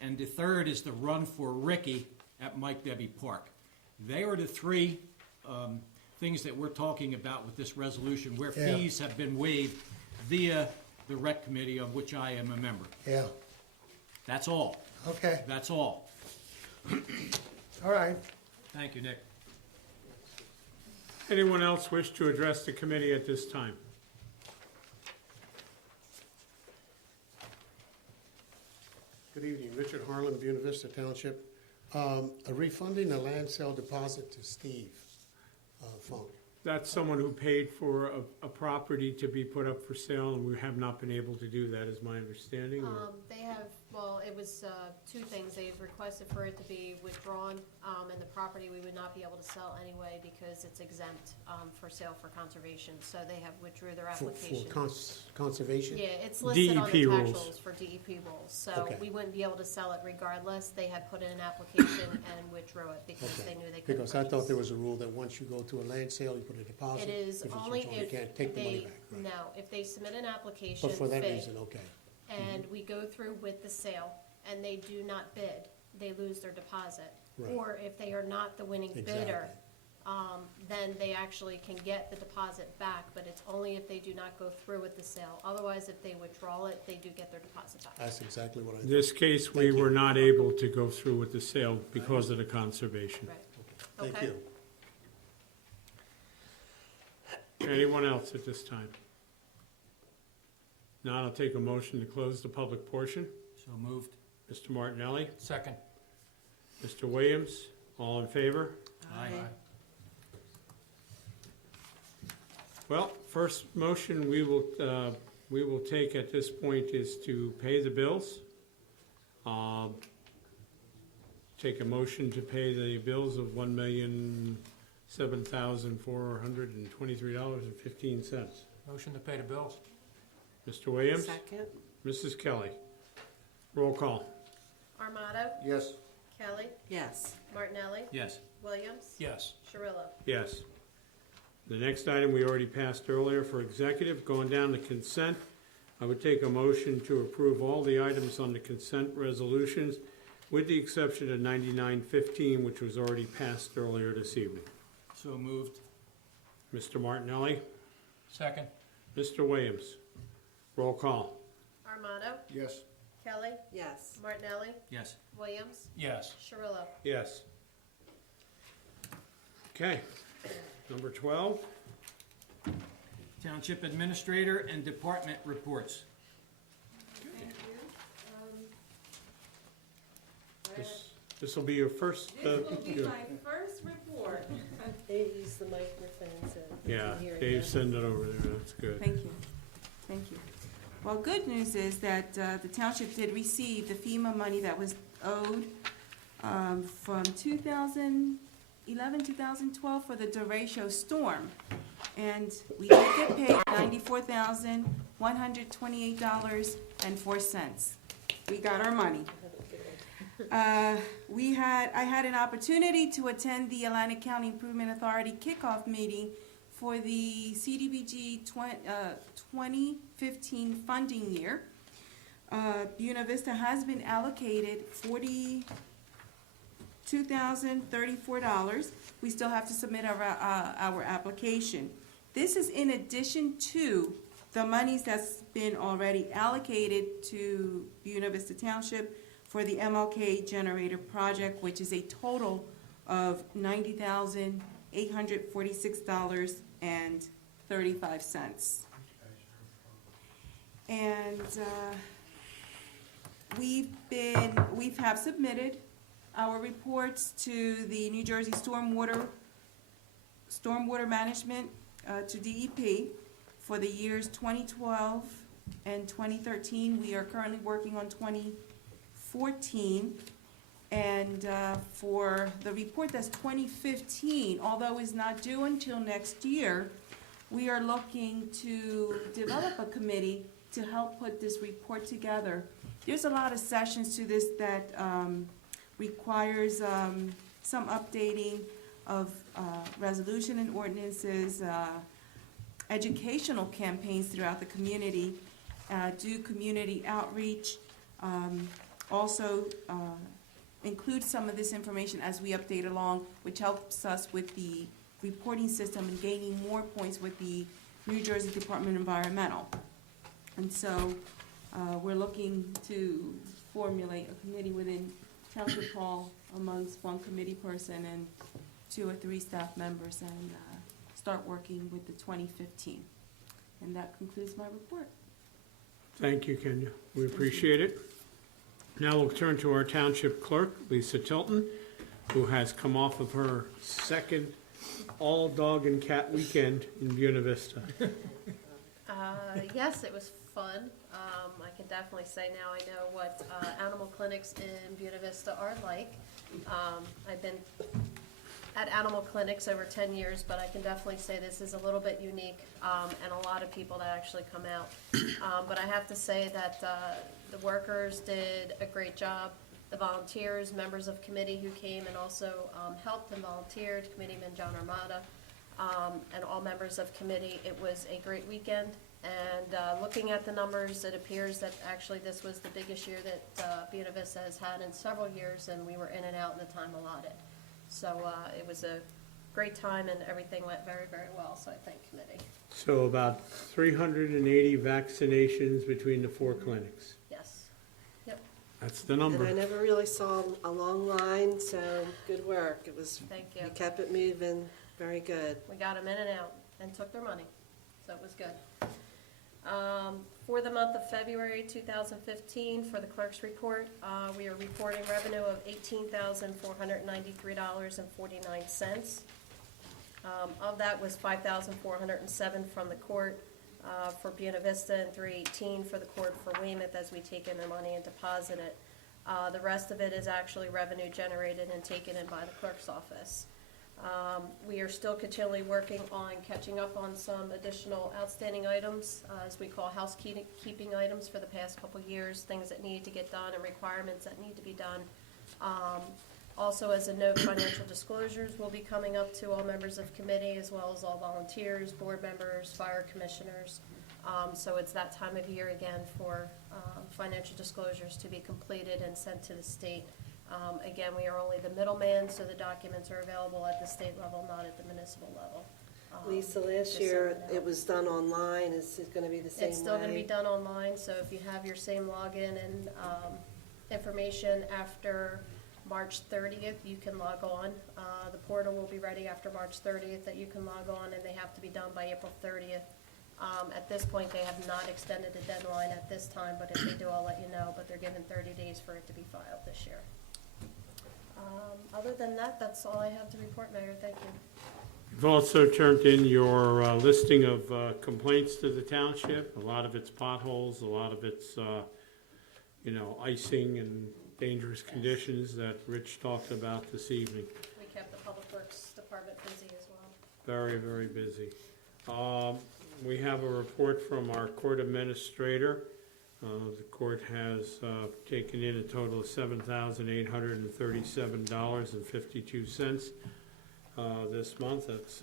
And the third is the Run for Ricky at Mike Debbie Park. They are the 3 things that we're talking about with this resolution, where Yeah. fees have been waived via the rec committee, of which I am a member. Yeah, That's all. okay, That's all. all right. Thank you, Nick. Anyone else wish to address the committee at this time? Good evening, Richard Harlan, Buena Vista Township. Refunding the land sale deposit to Steve Funk. That's someone who paid for a property to be put up for sale, and we have not been able to do that, is my understanding. or- They have, well, it was 2 things. They've requested for it to be withdrawn, and the property we would not be able to sell anyway because it's exempt for sale for conservation. So they have withdrew their For application. conservation? Yeah, it's listed on the DEP tax rules. rolls for DEP rules. So Okay. we wouldn't be able to sell it regardless. They had put in an application and withdrew it because Okay. they knew they couldn't Because I thought purchase. there was a rule that once you go to a land sale, you put a deposit. It is If it's only withdrawn, if you can't take the money they, back. Right. no, if they submit an application But for that fee, reason, okay. and we go through with the sale, and they do not bid, they lose their deposit. Right. Or if they are not the winning bidder, then they actually can get the deposit back, but it's only if they do not go through with the sale. Otherwise, if they withdraw it, they do get their deposit back. That's exactly what I In thought. this case, we Thank you. were not able to go through with the sale because of the conservation. Right. Thank Okay. you. Anyone else at this time? Now I'll take a motion to close the public portion. So moved. Mr. Martinelli, Second. Mr. Williams, all in favor? Aye. Well, first motion we will take at this point is to pay the bills. Take a motion to pay the bills of $1,700,000 $7,423.15. Motion to pay the bills. Mr. Williams? Second. Mrs. Kelly? Roll call. Armato? Yes. Kelly? Yes. Martinelli? Yes. Williams? Yes. Cirillo? Yes. The next item we already passed earlier for executive, going down to consent. I would take a motion to approve all the items on the consent resolutions with the exception of 9915, which was already passed earlier this evening. So moved. Mr. Martinelli? Second. Mr. Williams? Roll call. Armato? Yes. Kelly? Yes. Martinelli? Yes. Williams? Yes. Cirillo? Yes. Okay. Number 12. Township Administrator and Department Reports. This will be your first. This will be my first report. They use the microphone, so you Yeah, can hear it Dave, now. send it over there. That's good. Thank you. Thank you. Well, good news is that the township did receive the FEMA money that was owed from 2011, 2012 for the derecho storm. And we did get paid $94,128.04. We got our money. I had an opportunity to attend the Atlantic County Improvement Authority kickoff meeting for the CDBG 2015 funding year. Buena Vista has been allocated $42,034. We still have to submit our application. This is in addition to the monies that's been already allocated to Buena Vista Township for the MLK generator project, which is a total of $90,846.35. And we have submitted our reports to the New Jersey Stormwater Management to DEP for the years 2012 and 2013. We are currently working on 2014. And for the report that's 2015, although it's not due until next year, we are looking to develop a committee to help put this report together. There's a lot of sessions to this that requires some updating of resolution and ordinances, educational campaigns throughout the community, do community outreach, also include some of this information as we update along, which helps us with the reporting system and gaining more points with the New Jersey Department of Environmental. And so we're looking to formulate a committee within Township Hall amongst one committee person and 2 or 3 staff members and start working with the 2015. And that concludes my report. Thank you, Kenya. We appreciate it. Now we'll turn to our township clerk, Lisa Tilton, who has come off of her second all dog and cat weekend in Buena Vista. Yes, it was fun. I can definitely say now I know what animal clinics in Buena Vista are like. I've been at animal clinics over 10 years, but I can definitely say this is a little bit unique, and a lot of people that actually come out. But I have to say that the workers did a great job. The volunteers, members of committee who came and also helped and volunteered, Committeeman John Armada, and all members of committee. It was a great weekend, and looking at the numbers, it appears that actually this was the biggest year that Buena Vista has had in several years, and we were in and out in the time allotted. So it was a great time, and everything went very, very well, so I thank committee. So about 380 vaccinations between the 4 clinics. Yes. Yep. That's the number. And I never really saw a long line, so good work. It was. Thank you. You kept it moving. Very good. We got them in and out and took their money, so it was good. For the month of February 2015, for the clerk's report, we are reporting revenue of $18,493.49. Of that was $5,407 from the court for Buena Vista and $318 for the court for Weymouth as we take in their money and deposit it. The rest of it is actually revenue generated and taken in by the clerk's office. We are still continually working on catching up on some additional outstanding items, as we call housekeeping items for the past couple years, things that need to get done and requirements that need to be done. Also, as a note, financial disclosures will be coming up to all members of committee, as well as all volunteers, board members, fire commissioners. So it's that time of year again for financial disclosures to be completed and sent to the state. Again, we are only the middleman, so the documents are available at the state level, not at the municipal level. Lisa, last just so year you know. it was done online. Is it going to be the same way? It's still going to be done online, so if you have your same login and information after March 30th, you can log on. The portal will be ready after March 30th that you can log on, and they have to be done by April 30th. At this point, they have not extended the deadline at this time, but if they do, I'll let you know, but they're given 30 days for it to be filed this year. Other than that, that's all I have to report, Mayor. Thank you. You've also turned in your listing of complaints to the township. A lot of it's potholes, a lot of it's, icing and dangerous conditions that Rich talked about this evening. We kept the Public Works Department busy as well. Very, very busy. We have a report from our court administrator. The court has taken in a total of $7,837.52 this month. That's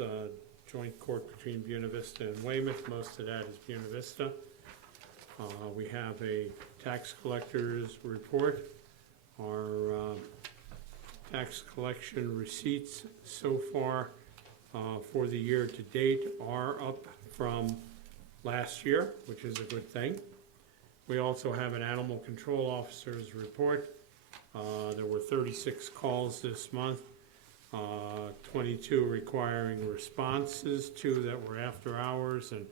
joint court between Buena Vista and Weymouth. Most of that is Buena Vista. We have a tax collector's report. Our tax collection receipts so far for the year to date are up from last year, which is a good thing. We also have an animal control officer's report. There were 36 calls this month, 22 requiring responses, 2 that were after hours, and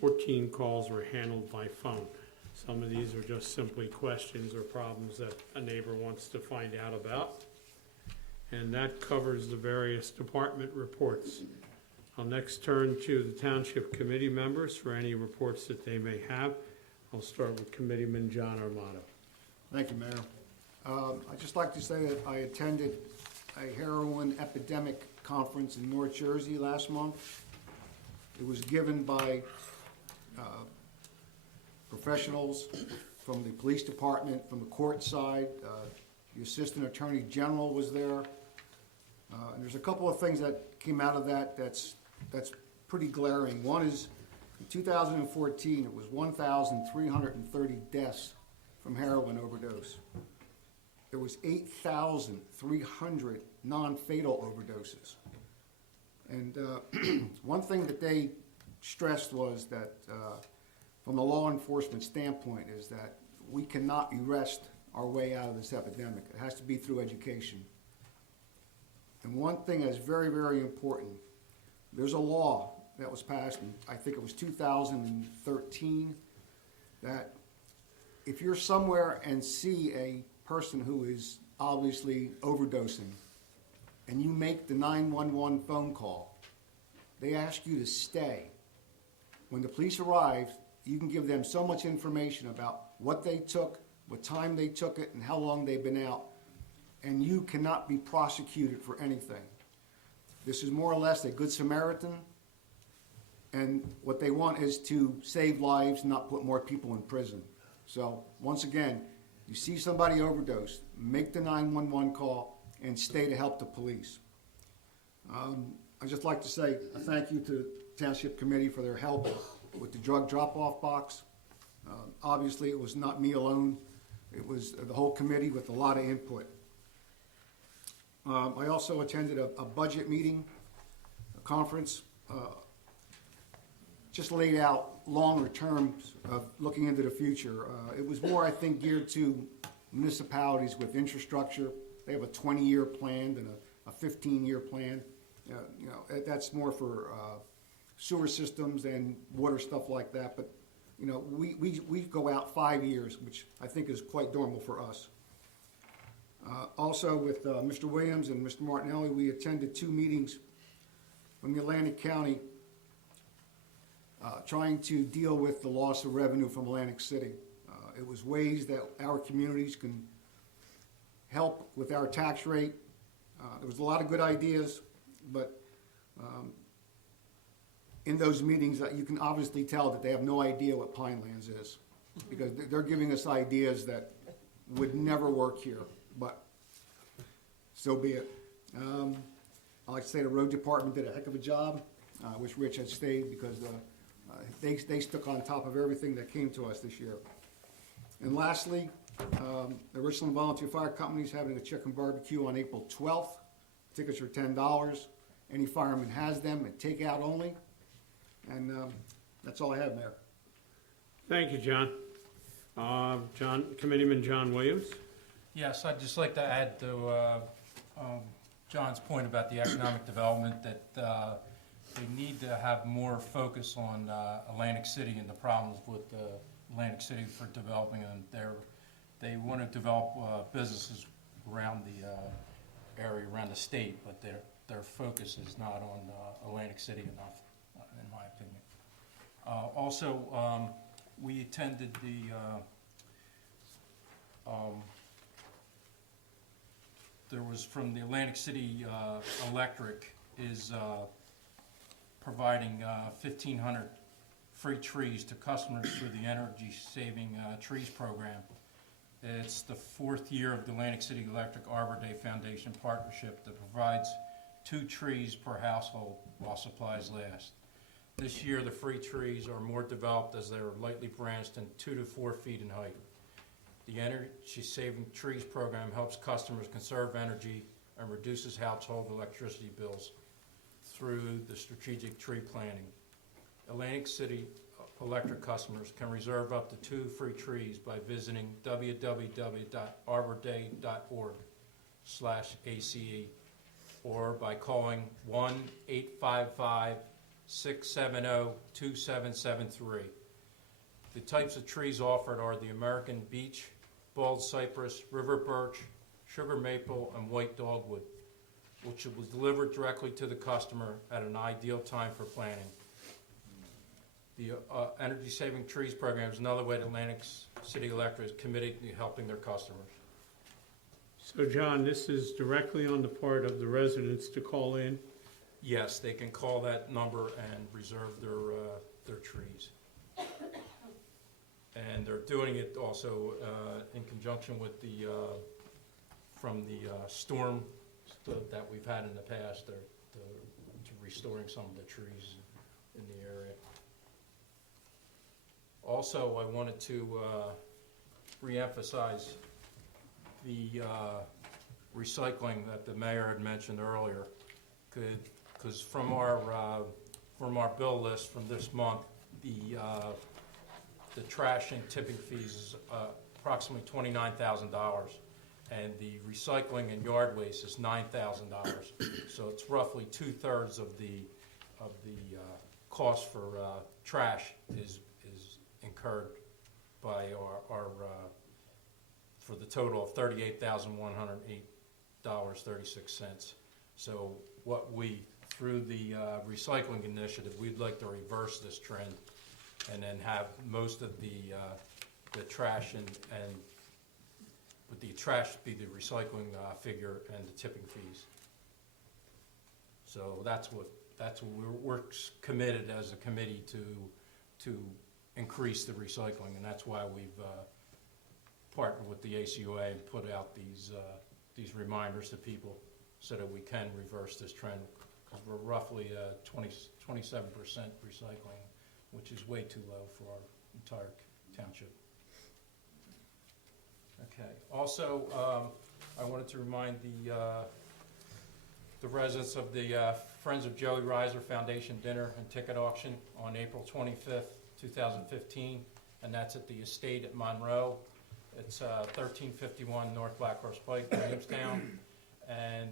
14 calls were handled by phone. Some of these are just simply questions or problems that a neighbor wants to find out about. And that covers the various department reports. I'll next turn to the Township Committee members for any reports that they may have. I'll start with Committeeman John Armato. Thank you, Mayor. I'd just like to say that I attended a heroin epidemic conference in North Jersey last month. It was given by professionals from the police department, from the court side. The Assistant Attorney General was there. And there's a couple of things that came out of that that's pretty glaring. One is, in 2014, it was 1,330 deaths from heroin overdose. There was 8,300 non-fatal overdoses. And one thing that they stressed was that, from a law enforcement standpoint, is that we cannot arrest our way out of this epidemic. It has to be through education. And one thing that's very, very important, there's a law that was passed in, I think it was 2013, that if you're somewhere and see a person who is obviously overdosing and you make the 911 phone call, they ask you to stay. When the police arrive, you can give them so much information about what they took, what time they took it, and how long they've been out, and you cannot be prosecuted for anything. This is more or less a Good Samaritan, and what they want is to save lives, not put more people in prison. So, once again, you see somebody overdose, make the 911 call, and stay to help the police. I'd just like to say a thank you to the Township Committee for their help with the drug drop-off box. Obviously, it was not me alone. It was the whole committee with a lot of input. I also attended a budget meeting, a conference, just laid out longer terms of looking into the future. It was more, I think, geared to municipalities with infrastructure. They have a 20-year plan and a 15-year plan. That's more for sewer systems and water stuff like that. But we go out 5 years, which I think is quite normal for us. Also, with Mr. Williams and Mr. Martinelli, we attended 2 meetings from the Atlantic County trying to deal with the loss of revenue from Atlantic City. It was ways that our communities can help with our tax rate. There was a lot of good ideas. but in those meetings, you can obviously tell that they have no idea what Pinelands is, because they're giving us ideas that would never work here, but so be it. I'd like to say the road department did a heck of a job. I wish Rich had stayed, because they stuck on top of everything that came to us this year. And lastly, the Richland Volunteer Fire Company is having a chicken barbecue on April 12th. Tickets are $10. Any fireman has them, at takeout only. And that's all I have, Mayor. Thank you, John. Committeeman John Williams. Yes, I'd just like to add to John's point about the economic development, that they need to have more focus on Atlantic City and the problems with Atlantic City for developing, and they want to develop businesses around the area, around the state, but their focus is not on Atlantic City enough, in my opinion. Also, we attended there was from the Atlantic City Electric is providing 1,500 free trees to customers through the Energy Saving Trees program. It's the 4th year of the Atlantic City Electric Arbor Day Foundation partnership that provides 2 trees per household while supplies last. This year, the free trees are more developed as they are lightly branched and 2 to 4 feet in height. The Energy Saving Trees program helps customers conserve energy and reduces household electricity bills through the strategic tree planting. Atlantic City Electric customers can reserve up to 2 free trees by visiting www.arborday.org/ACE or by calling 1-855-670-2773. The types of trees offered are the American beech, bald cypress, river birch, sugar maple, and white dogwood, which was delivered directly to the customer at an ideal time for planting. The Energy Saving Trees program is another way that Atlantic City Electric is committed to helping their customers. So, John, this is directly on the part of the residents to call in? Yes, they can call that number and reserve their trees. And they're doing it also in conjunction with from the storm that we've had in the past. They're restoring some of the trees in the area. Also, I wanted to reemphasize the recycling that the mayor had mentioned earlier, because from our bill list from this month, the trash and tipping fees is approximately $29,000, and the recycling and yard waste is $9,000. So it's roughly 2/3 of the cost for trash is incurred by our for the total of $38,108.36. So what we, through the recycling initiative, we'd like to reverse this trend and then have most of the trash and with the trash be the recycling figure and the tipping fees. So that's what we're committed as a committee to increase the recycling, and that's why we've partnered with the ACUA and put out these reminders to people so that we can reverse this trend, because we're roughly 27% recycling, which is way too low for our entire township. Okay. Also, I wanted to remind the residents of the Friends of Joey Reiser Foundation dinner and ticket auction on April 25th, 2015, and that's at the estate at Monroe. It's 1351 North Black Horse Pike, Williamstown. And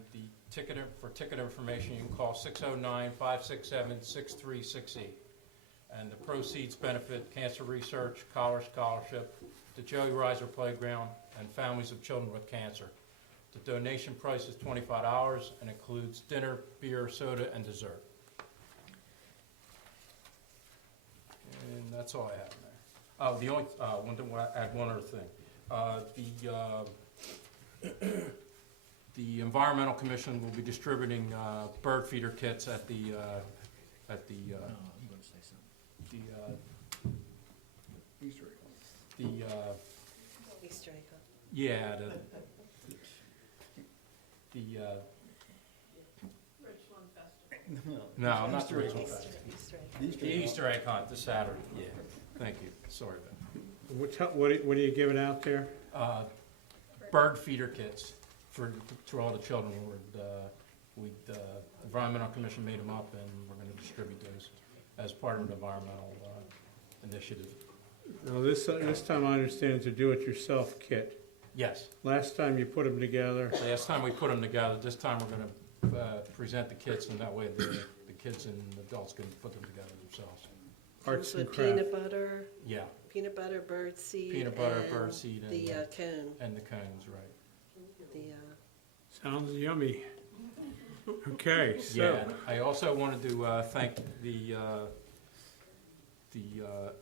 for ticket information, you can call 609-567-6368. And the proceeds benefit cancer research, college scholarship, the Joey Reiser Playground, and families of children with cancer. The donation price is $25 and includes dinner, beer, soda, and dessert. And that's all I have in there. Oh, the only add one other thing. The Environmental Commission will be distributing bird feeder kits at the Easter egg. Easter egg hunt. yeah, no, not the Richland Festival. The Easter egg hunt this Saturday, yeah. Thank you, sorry about that. What are you giving out there? Bird feeder kits to all the children. Environmental Commission made them up, and we're going to distribute those as part of an environmental initiative. Now, this time I understand it's a do-it-yourself kit. Yes. Last time you put them together. Last time we put them together. This time we're going to present the kits, and that way the kids and adults can put them together themselves. Arts and With craft. peanut butter. Yeah. Peanut butter, bird seed. Peanut butter, and bird seed, and the cone. And the cones, right. The Sounds yummy. Okay, so. Yeah, and I also wanted to thank the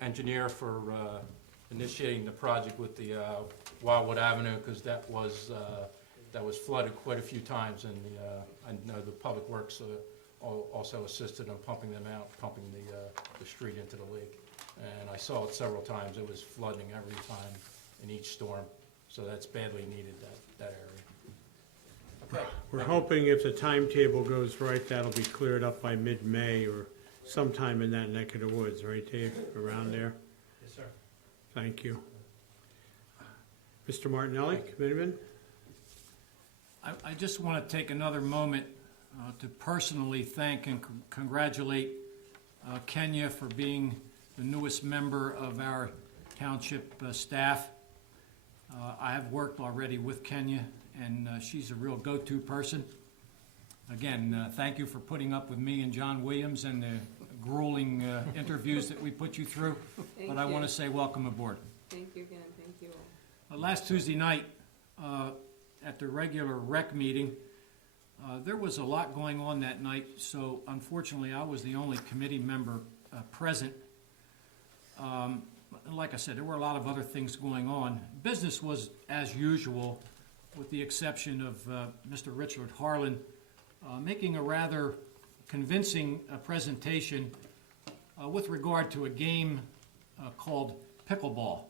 engineer for initiating the project with the Wildwood Avenue, because that was flooded quite a few times, and I know the Public Works also assisted in pumping them out, pumping the street into the lake. And I saw it several times. It was flooding every time in each storm, so that's badly needed, that area. Okay. We're hoping if the timetable goes right, that'll be cleared up by mid-May or sometime in that neck of the woods, right, Dave? Around there? Yes, sir. Thank you. Mr. Martinelli, commitment? I just want to take another moment to personally thank and congratulate Kenya for being the newest member of our township staff. I have worked already with Kenya, and she's a real go-to person. Again, thank you for putting up with me and John Williams and the grueling interviews that we put you through. But I want to say welcome aboard. Thank you again. Thank you all. Last Tuesday night, at the regular rec meeting, there was a lot going on that night, so unfortunately I was the only committee member present. Like I said, there were a lot of other things going on. Business was as usual, with the exception of Mr. Richard Harlan making a rather convincing presentation with regard to a game called pickleball.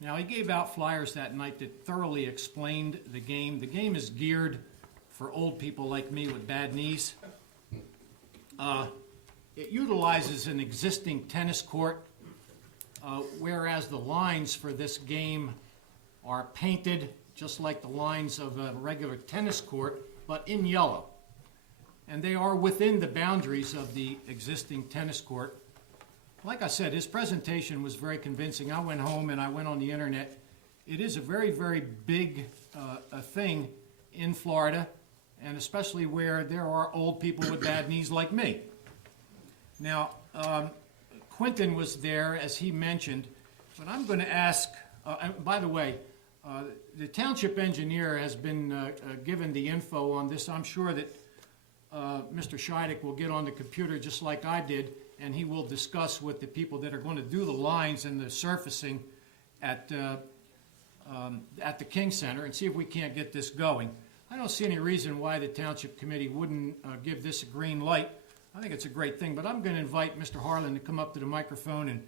Now, he gave out flyers that night that thoroughly explained the game. The game is geared for old people like me with bad knees. It utilizes an existing tennis court, whereas the lines for this game are painted just like the lines of a regular tennis court, but in yellow. And they are within the boundaries of the existing tennis court. Like I said, his presentation was very convincing. I went home and I went on the internet. It is a very, very big thing in Florida, and especially where there are old people with bad knees like me. Now, Quentin was there, as he mentioned, but I'm going to ask, and by the way, the township engineer has been given the info on this. I'm sure that Mr. Scheidek will get on the computer just like I did, and he will discuss with the people that are going to do the lines and the surfacing at the King Center and see if we can't get this going. I don't see any reason why the Township Committee wouldn't give this a green light. I think it's a great thing, but I'm going to invite Mr. Harlan to come up to the microphone and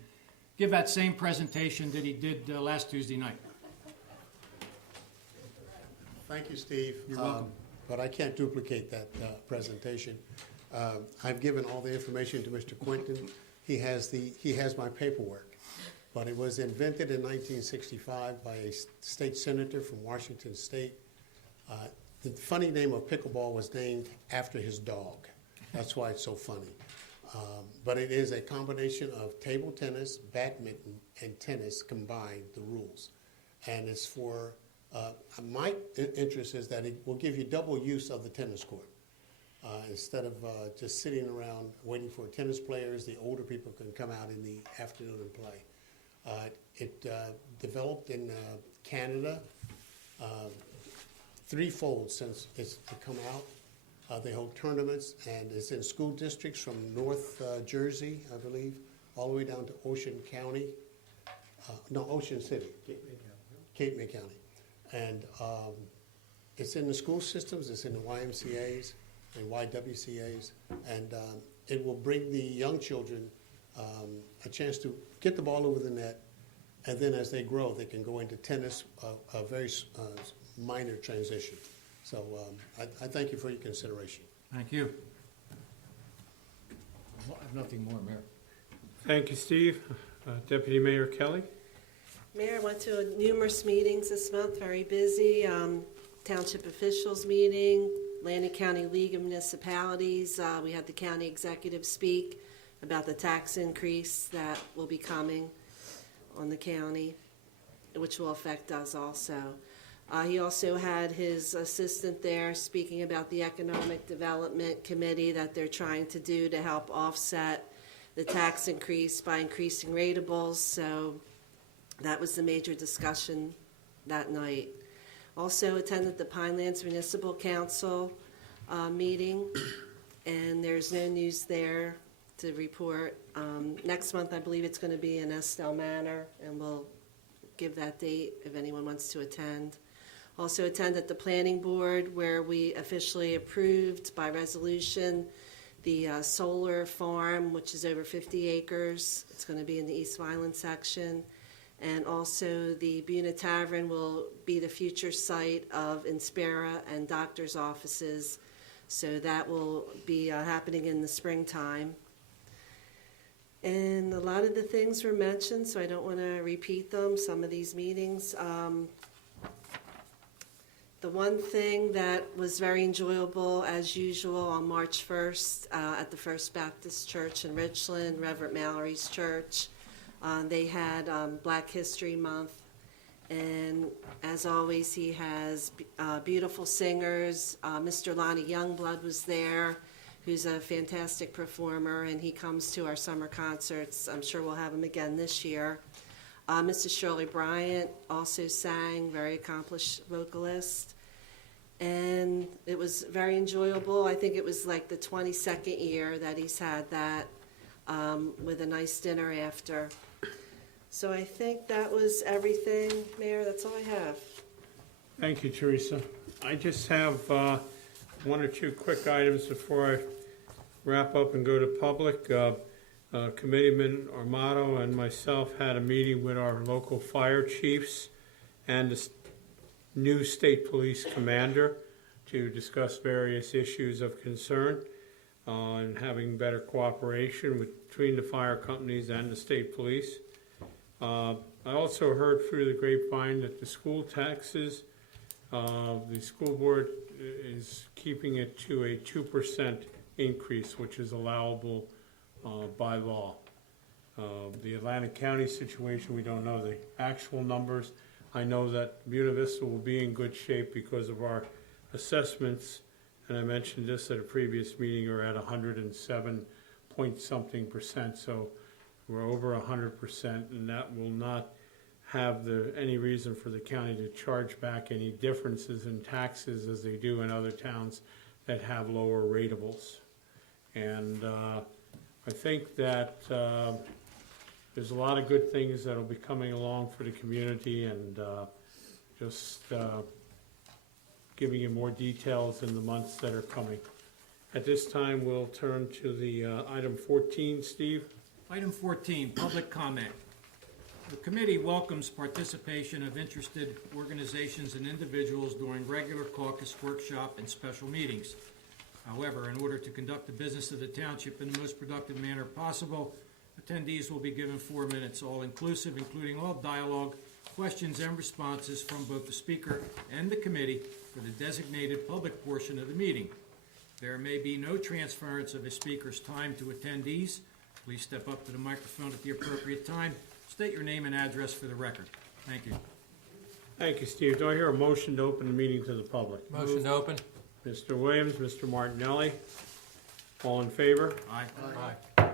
give that same presentation that he did last Tuesday night. Thank you, Steve. You're welcome. But I can't duplicate that presentation. I've given all the information to Mr. Quinton. He has my paperwork. But it was invented in 1965 by a state senator from Washington State. The funny name of pickleball was named after his dog. That's why it's so funny. But it is a combination of table tennis, badminton, and tennis combined, the rules. And it's for, my interest is that it will give you double use of the tennis court. Instead of just sitting around waiting for tennis players, the older people can come out in the afternoon and play. It developed in Canada, threefold since it's come out. They hold tournaments, and it's in school districts from North Jersey, I believe, all the way down to Ocean County. Ocean City. Cape May County. And It's in the school systems, it's in the YMCA's and YWCA's, and it will bring the young children a chance to get the ball over the net, and then as they grow, they can go into tennis, a very minor transition. So I thank you for your consideration. Thank you. I have nothing more, Mayor. Thank you, Steve. Deputy Mayor Kelly? Mayor, I went to numerous meetings this month, very busy. Township officials meeting, Atlantic County League of Municipalities. We had the county executive speak about the tax increase that will be coming on the county, which will affect us also. He also had his assistant there speaking about the Economic Development Committee that they're trying to do to help offset the tax increase by increasing ratables. So that was the major discussion that night. Also attended the Pinelands Municipal Council meeting, and there's no news there to report. Next month, I believe it's going to be in Estelle Manor, and we'll give that date if anyone wants to attend. Also attended the Planning Board, where we officially approved by resolution the solar farm, which is over 50 acres. It's going to be in the East Vineland section. And also the Buena Tavern will be the future site of Inspira and doctor's offices. So that will be happening in the springtime. And a lot of the things were mentioned, so I don't want to repeat them, some of these meetings. The one thing that was very enjoyable, as usual, on March 1st at the First Baptist Church in Richland, Reverend Mallory's church, they had Black History Month, and as always, he has beautiful singers. Mr. Lonnie Youngblood was there, who's a fantastic performer, and he comes to our summer concerts. I'm sure we'll have him again this year. Mrs. Shirley Bryant also sang, very accomplished vocalist. And it was very enjoyable. I think it was like the 22nd year that he's had that, with a nice dinner after. So I think that was everything, Mayor. That's all I have. Thank you, Teresa. I just have one or two quick items before I wrap up and go to public. Committeeman Armato and myself had a meeting with our local fire chiefs and the new state police commander to discuss various issues of concern and having better cooperation between the fire companies and the state police. I also heard through the grapevine that the school taxes, the school board is keeping it to a 2% increase, which is allowable by law. The Atlantic County situation, we don't know the actual numbers. I know that Buena Vista will be in good shape because of our assessments, and I mentioned this at a previous meeting, are at 107 point something percent, so we're over 100%, and that will not have any reason for the county to charge back any differences in taxes as they do in other towns that have lower ratables. And I think that there's a lot of good things that will be coming along for the community, and just giving you more details in the months that are coming. At this time, we'll turn to the item 14. Steve? Item 14, public comment. The committee welcomes participation of interested organizations and individuals during regular caucus, workshop, and special meetings. However, in order to conduct the business of the township in the most productive manner possible, attendees will be given 4 minutes, all-inclusive, including all dialogue, questions, and responses from both the speaker and the committee for the designated public portion of the meeting. There may be no transference of a speaker's time to attendees. Please step up to the microphone at the appropriate time. State your name and address for the record. Thank you. Thank you, Steve. Do I hear a motion to open the meeting to the public? Motion to open. Mr. Williams, Mr. Martinelli, all in favor? Aye. Aye.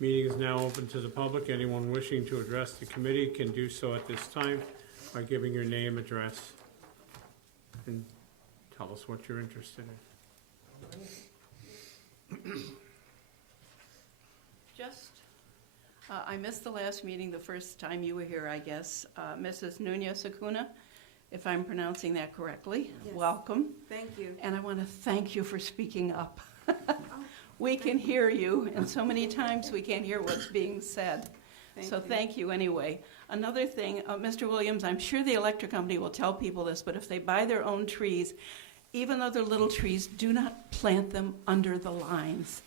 Meeting is now open to the public. Anyone wishing to address the committee can do so at this time by giving your name, address, and tell us what you're interested in. I missed the last meeting the first time you were here, I guess. Mrs. Nunez Acuna, if I'm pronouncing that correctly. Yes. Welcome. Thank you. And I want to thank you for speaking up. We can hear you, and so many times we can't hear what's being said. Thank you anyway. Another thing, Mr. Williams, I'm sure the electric company will tell people this, but if they buy their own trees, even though they're little trees, do not plant them under the lines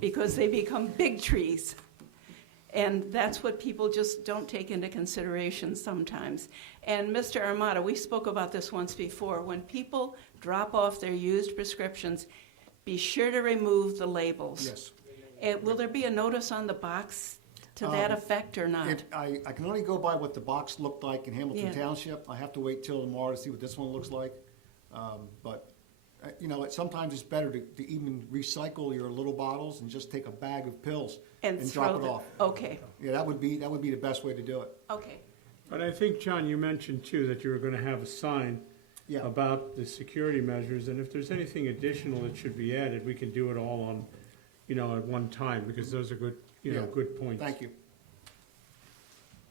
because they become big trees. And that's what people just don't take into consideration sometimes. And Mr. Armada, we spoke about this once before. When people drop off their used prescriptions, be sure to remove the labels. Yes. And will there be a notice on the box to that effect or not? I can only go by what the box looked like in Hamilton Yeah. Township. I have to wait till tomorrow to see what this one looks like. But sometimes it's better to even recycle your little bottles and just take a bag of pills and drop it off. Okay. Yeah, that would be the best way to do it. Okay. But I think, John, you mentioned too that you were going to have a sign about the security measures, and if there's anything additional that should be added, we can do it all on, at one time, because those are good, good points. Thank you.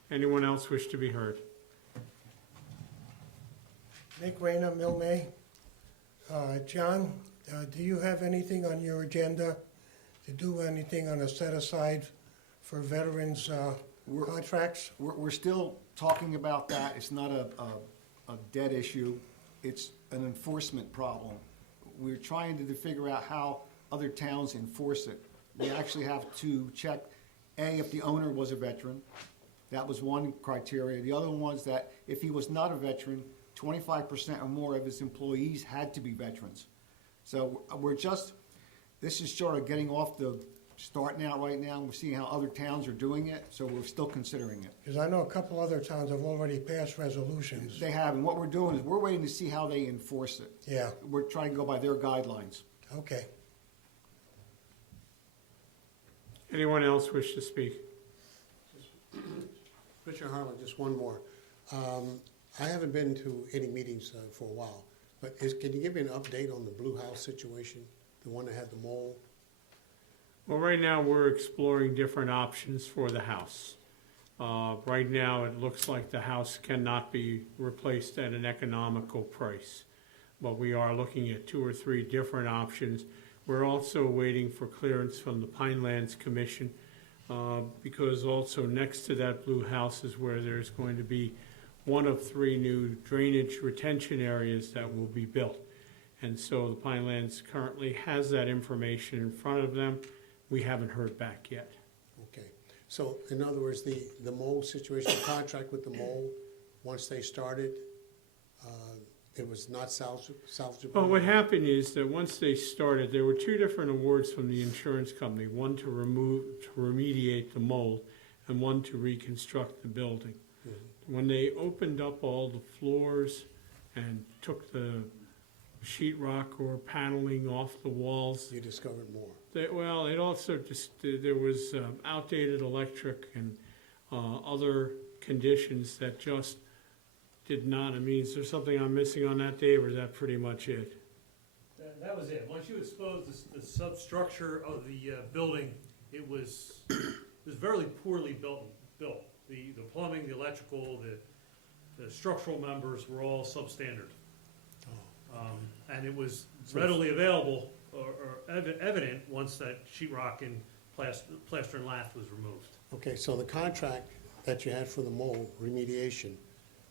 Anyone else wish to be heard? Nick Rayner, Mill May. John, do you have anything on your agenda to do anything on a set-aside for veterans' contracts? We're still talking about that. It's not a dead issue. It's an enforcement problem. We're trying to figure out how other towns enforce it. We actually have to check, A, if the owner was a veteran. That was one criteria. The other one was that if he was not a veteran, 25% or more of his employees had to be veterans. So this is sort of getting off starting out right now. We're seeing how other towns are doing it, so we're still considering it. Because I know a couple other towns have already passed resolutions. They have, and what we're doing is we're waiting to see how they enforce it. Yeah. We're trying to go by their guidelines. Okay. Anyone else wish to speak? Richard Harlan, just one more. I haven't been to any meetings for a while, but can you give me an update on the Blue House situation, the one that had the mold? Well, right now, we're exploring different options for the house. Right now, it looks like the house cannot be replaced at an economical price, but we are looking at 2 or 3 different options. We're also waiting for clearance from the Pinelands Commission, because also next to that blue house is where there's going to be one of 3 new drainage retention areas that will be built. And so the Pinelands currently has that information in front of them. We haven't heard back yet. Okay. So, in other words, the mold situation, the contract with the mold, once they started, it was not salvageable? Well, what happened is that once they started, there were 2 different awards from the insurance company, one to remediate the mold and one to reconstruct the building. Mm-hmm. When they opened up all the floors and took the sheetrock or paneling off the walls, you discovered more. It also there was outdated electric and other conditions that just did not. I mean, is there something I'm missing on that, Dave, or is that pretty much it? That was it. Once you exposed the substructure of the building, it was very poorly built. The plumbing, the electrical, the structural members were all substandard. And it was readily available or evident once that sheetrock and plaster and lath was removed. Okay, so the contract that you had for the mold remediation,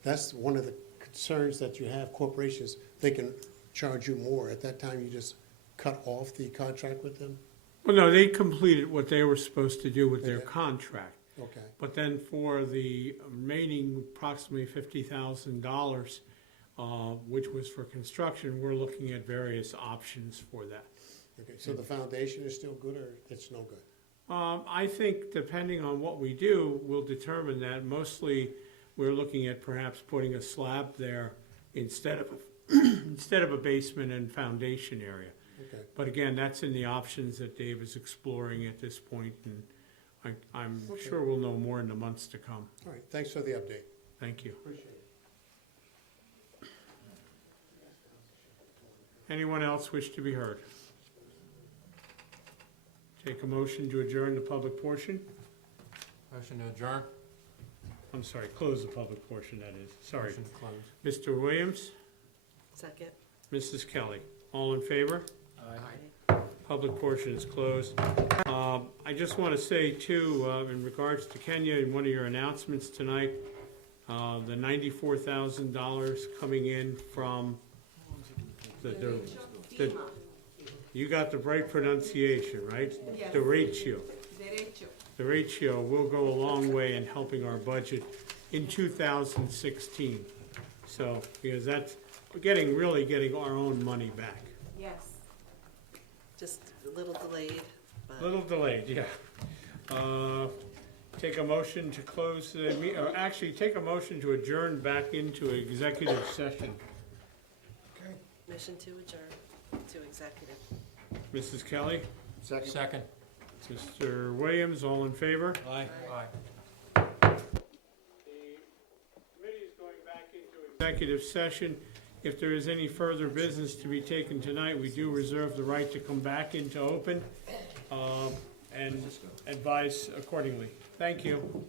that's one of the concerns that you have. Corporations, they can charge you more. At that time, you just cut off the contract with them? Well, no, they completed what they were supposed to do with their contract. Okay. But then for the remaining approximately $50,000, which was for construction, we're looking at various options for that. Okay, so the foundation is still good or it's no good? I think depending on what we do, we'll determine that. Mostly, we're looking at perhaps putting a slab there instead of a basement and foundation area. Okay. But again, that's in the options that Dave is exploring at this point, and I'm sure we'll know more in the months to come. All right, thanks for the update. Thank you. Appreciate it. Anyone else wish to be heard? Take a motion to adjourn the public portion. Motion to adjourn. I'm sorry, close the public portion, that is. Sorry. Motion to close. Mr. Williams, Second. Mrs. Kelly, all in favor? Aye. Public portion is closed. I just want to say, too, in regards to Kenya, in one of your announcements tonight, the $94,000 coming in from the you got the right pronunciation, right? Yes. Derecho. Derecho. The ratio will go a long way in helping our budget in 2016. So, because that's, we're really getting our own money back. Yes. Just a little delayed, A little delayed, yeah. Take a motion to close the or actually take a motion to adjourn back into executive session. Okay. Mission to adjourn to executive. Mrs. Kelly? Second. Mr. Williams, all in favor? Aye. The committee is going back into executive session. If there is any further business to be taken tonight, we do reserve the right to come back into open and advise accordingly. Thank you.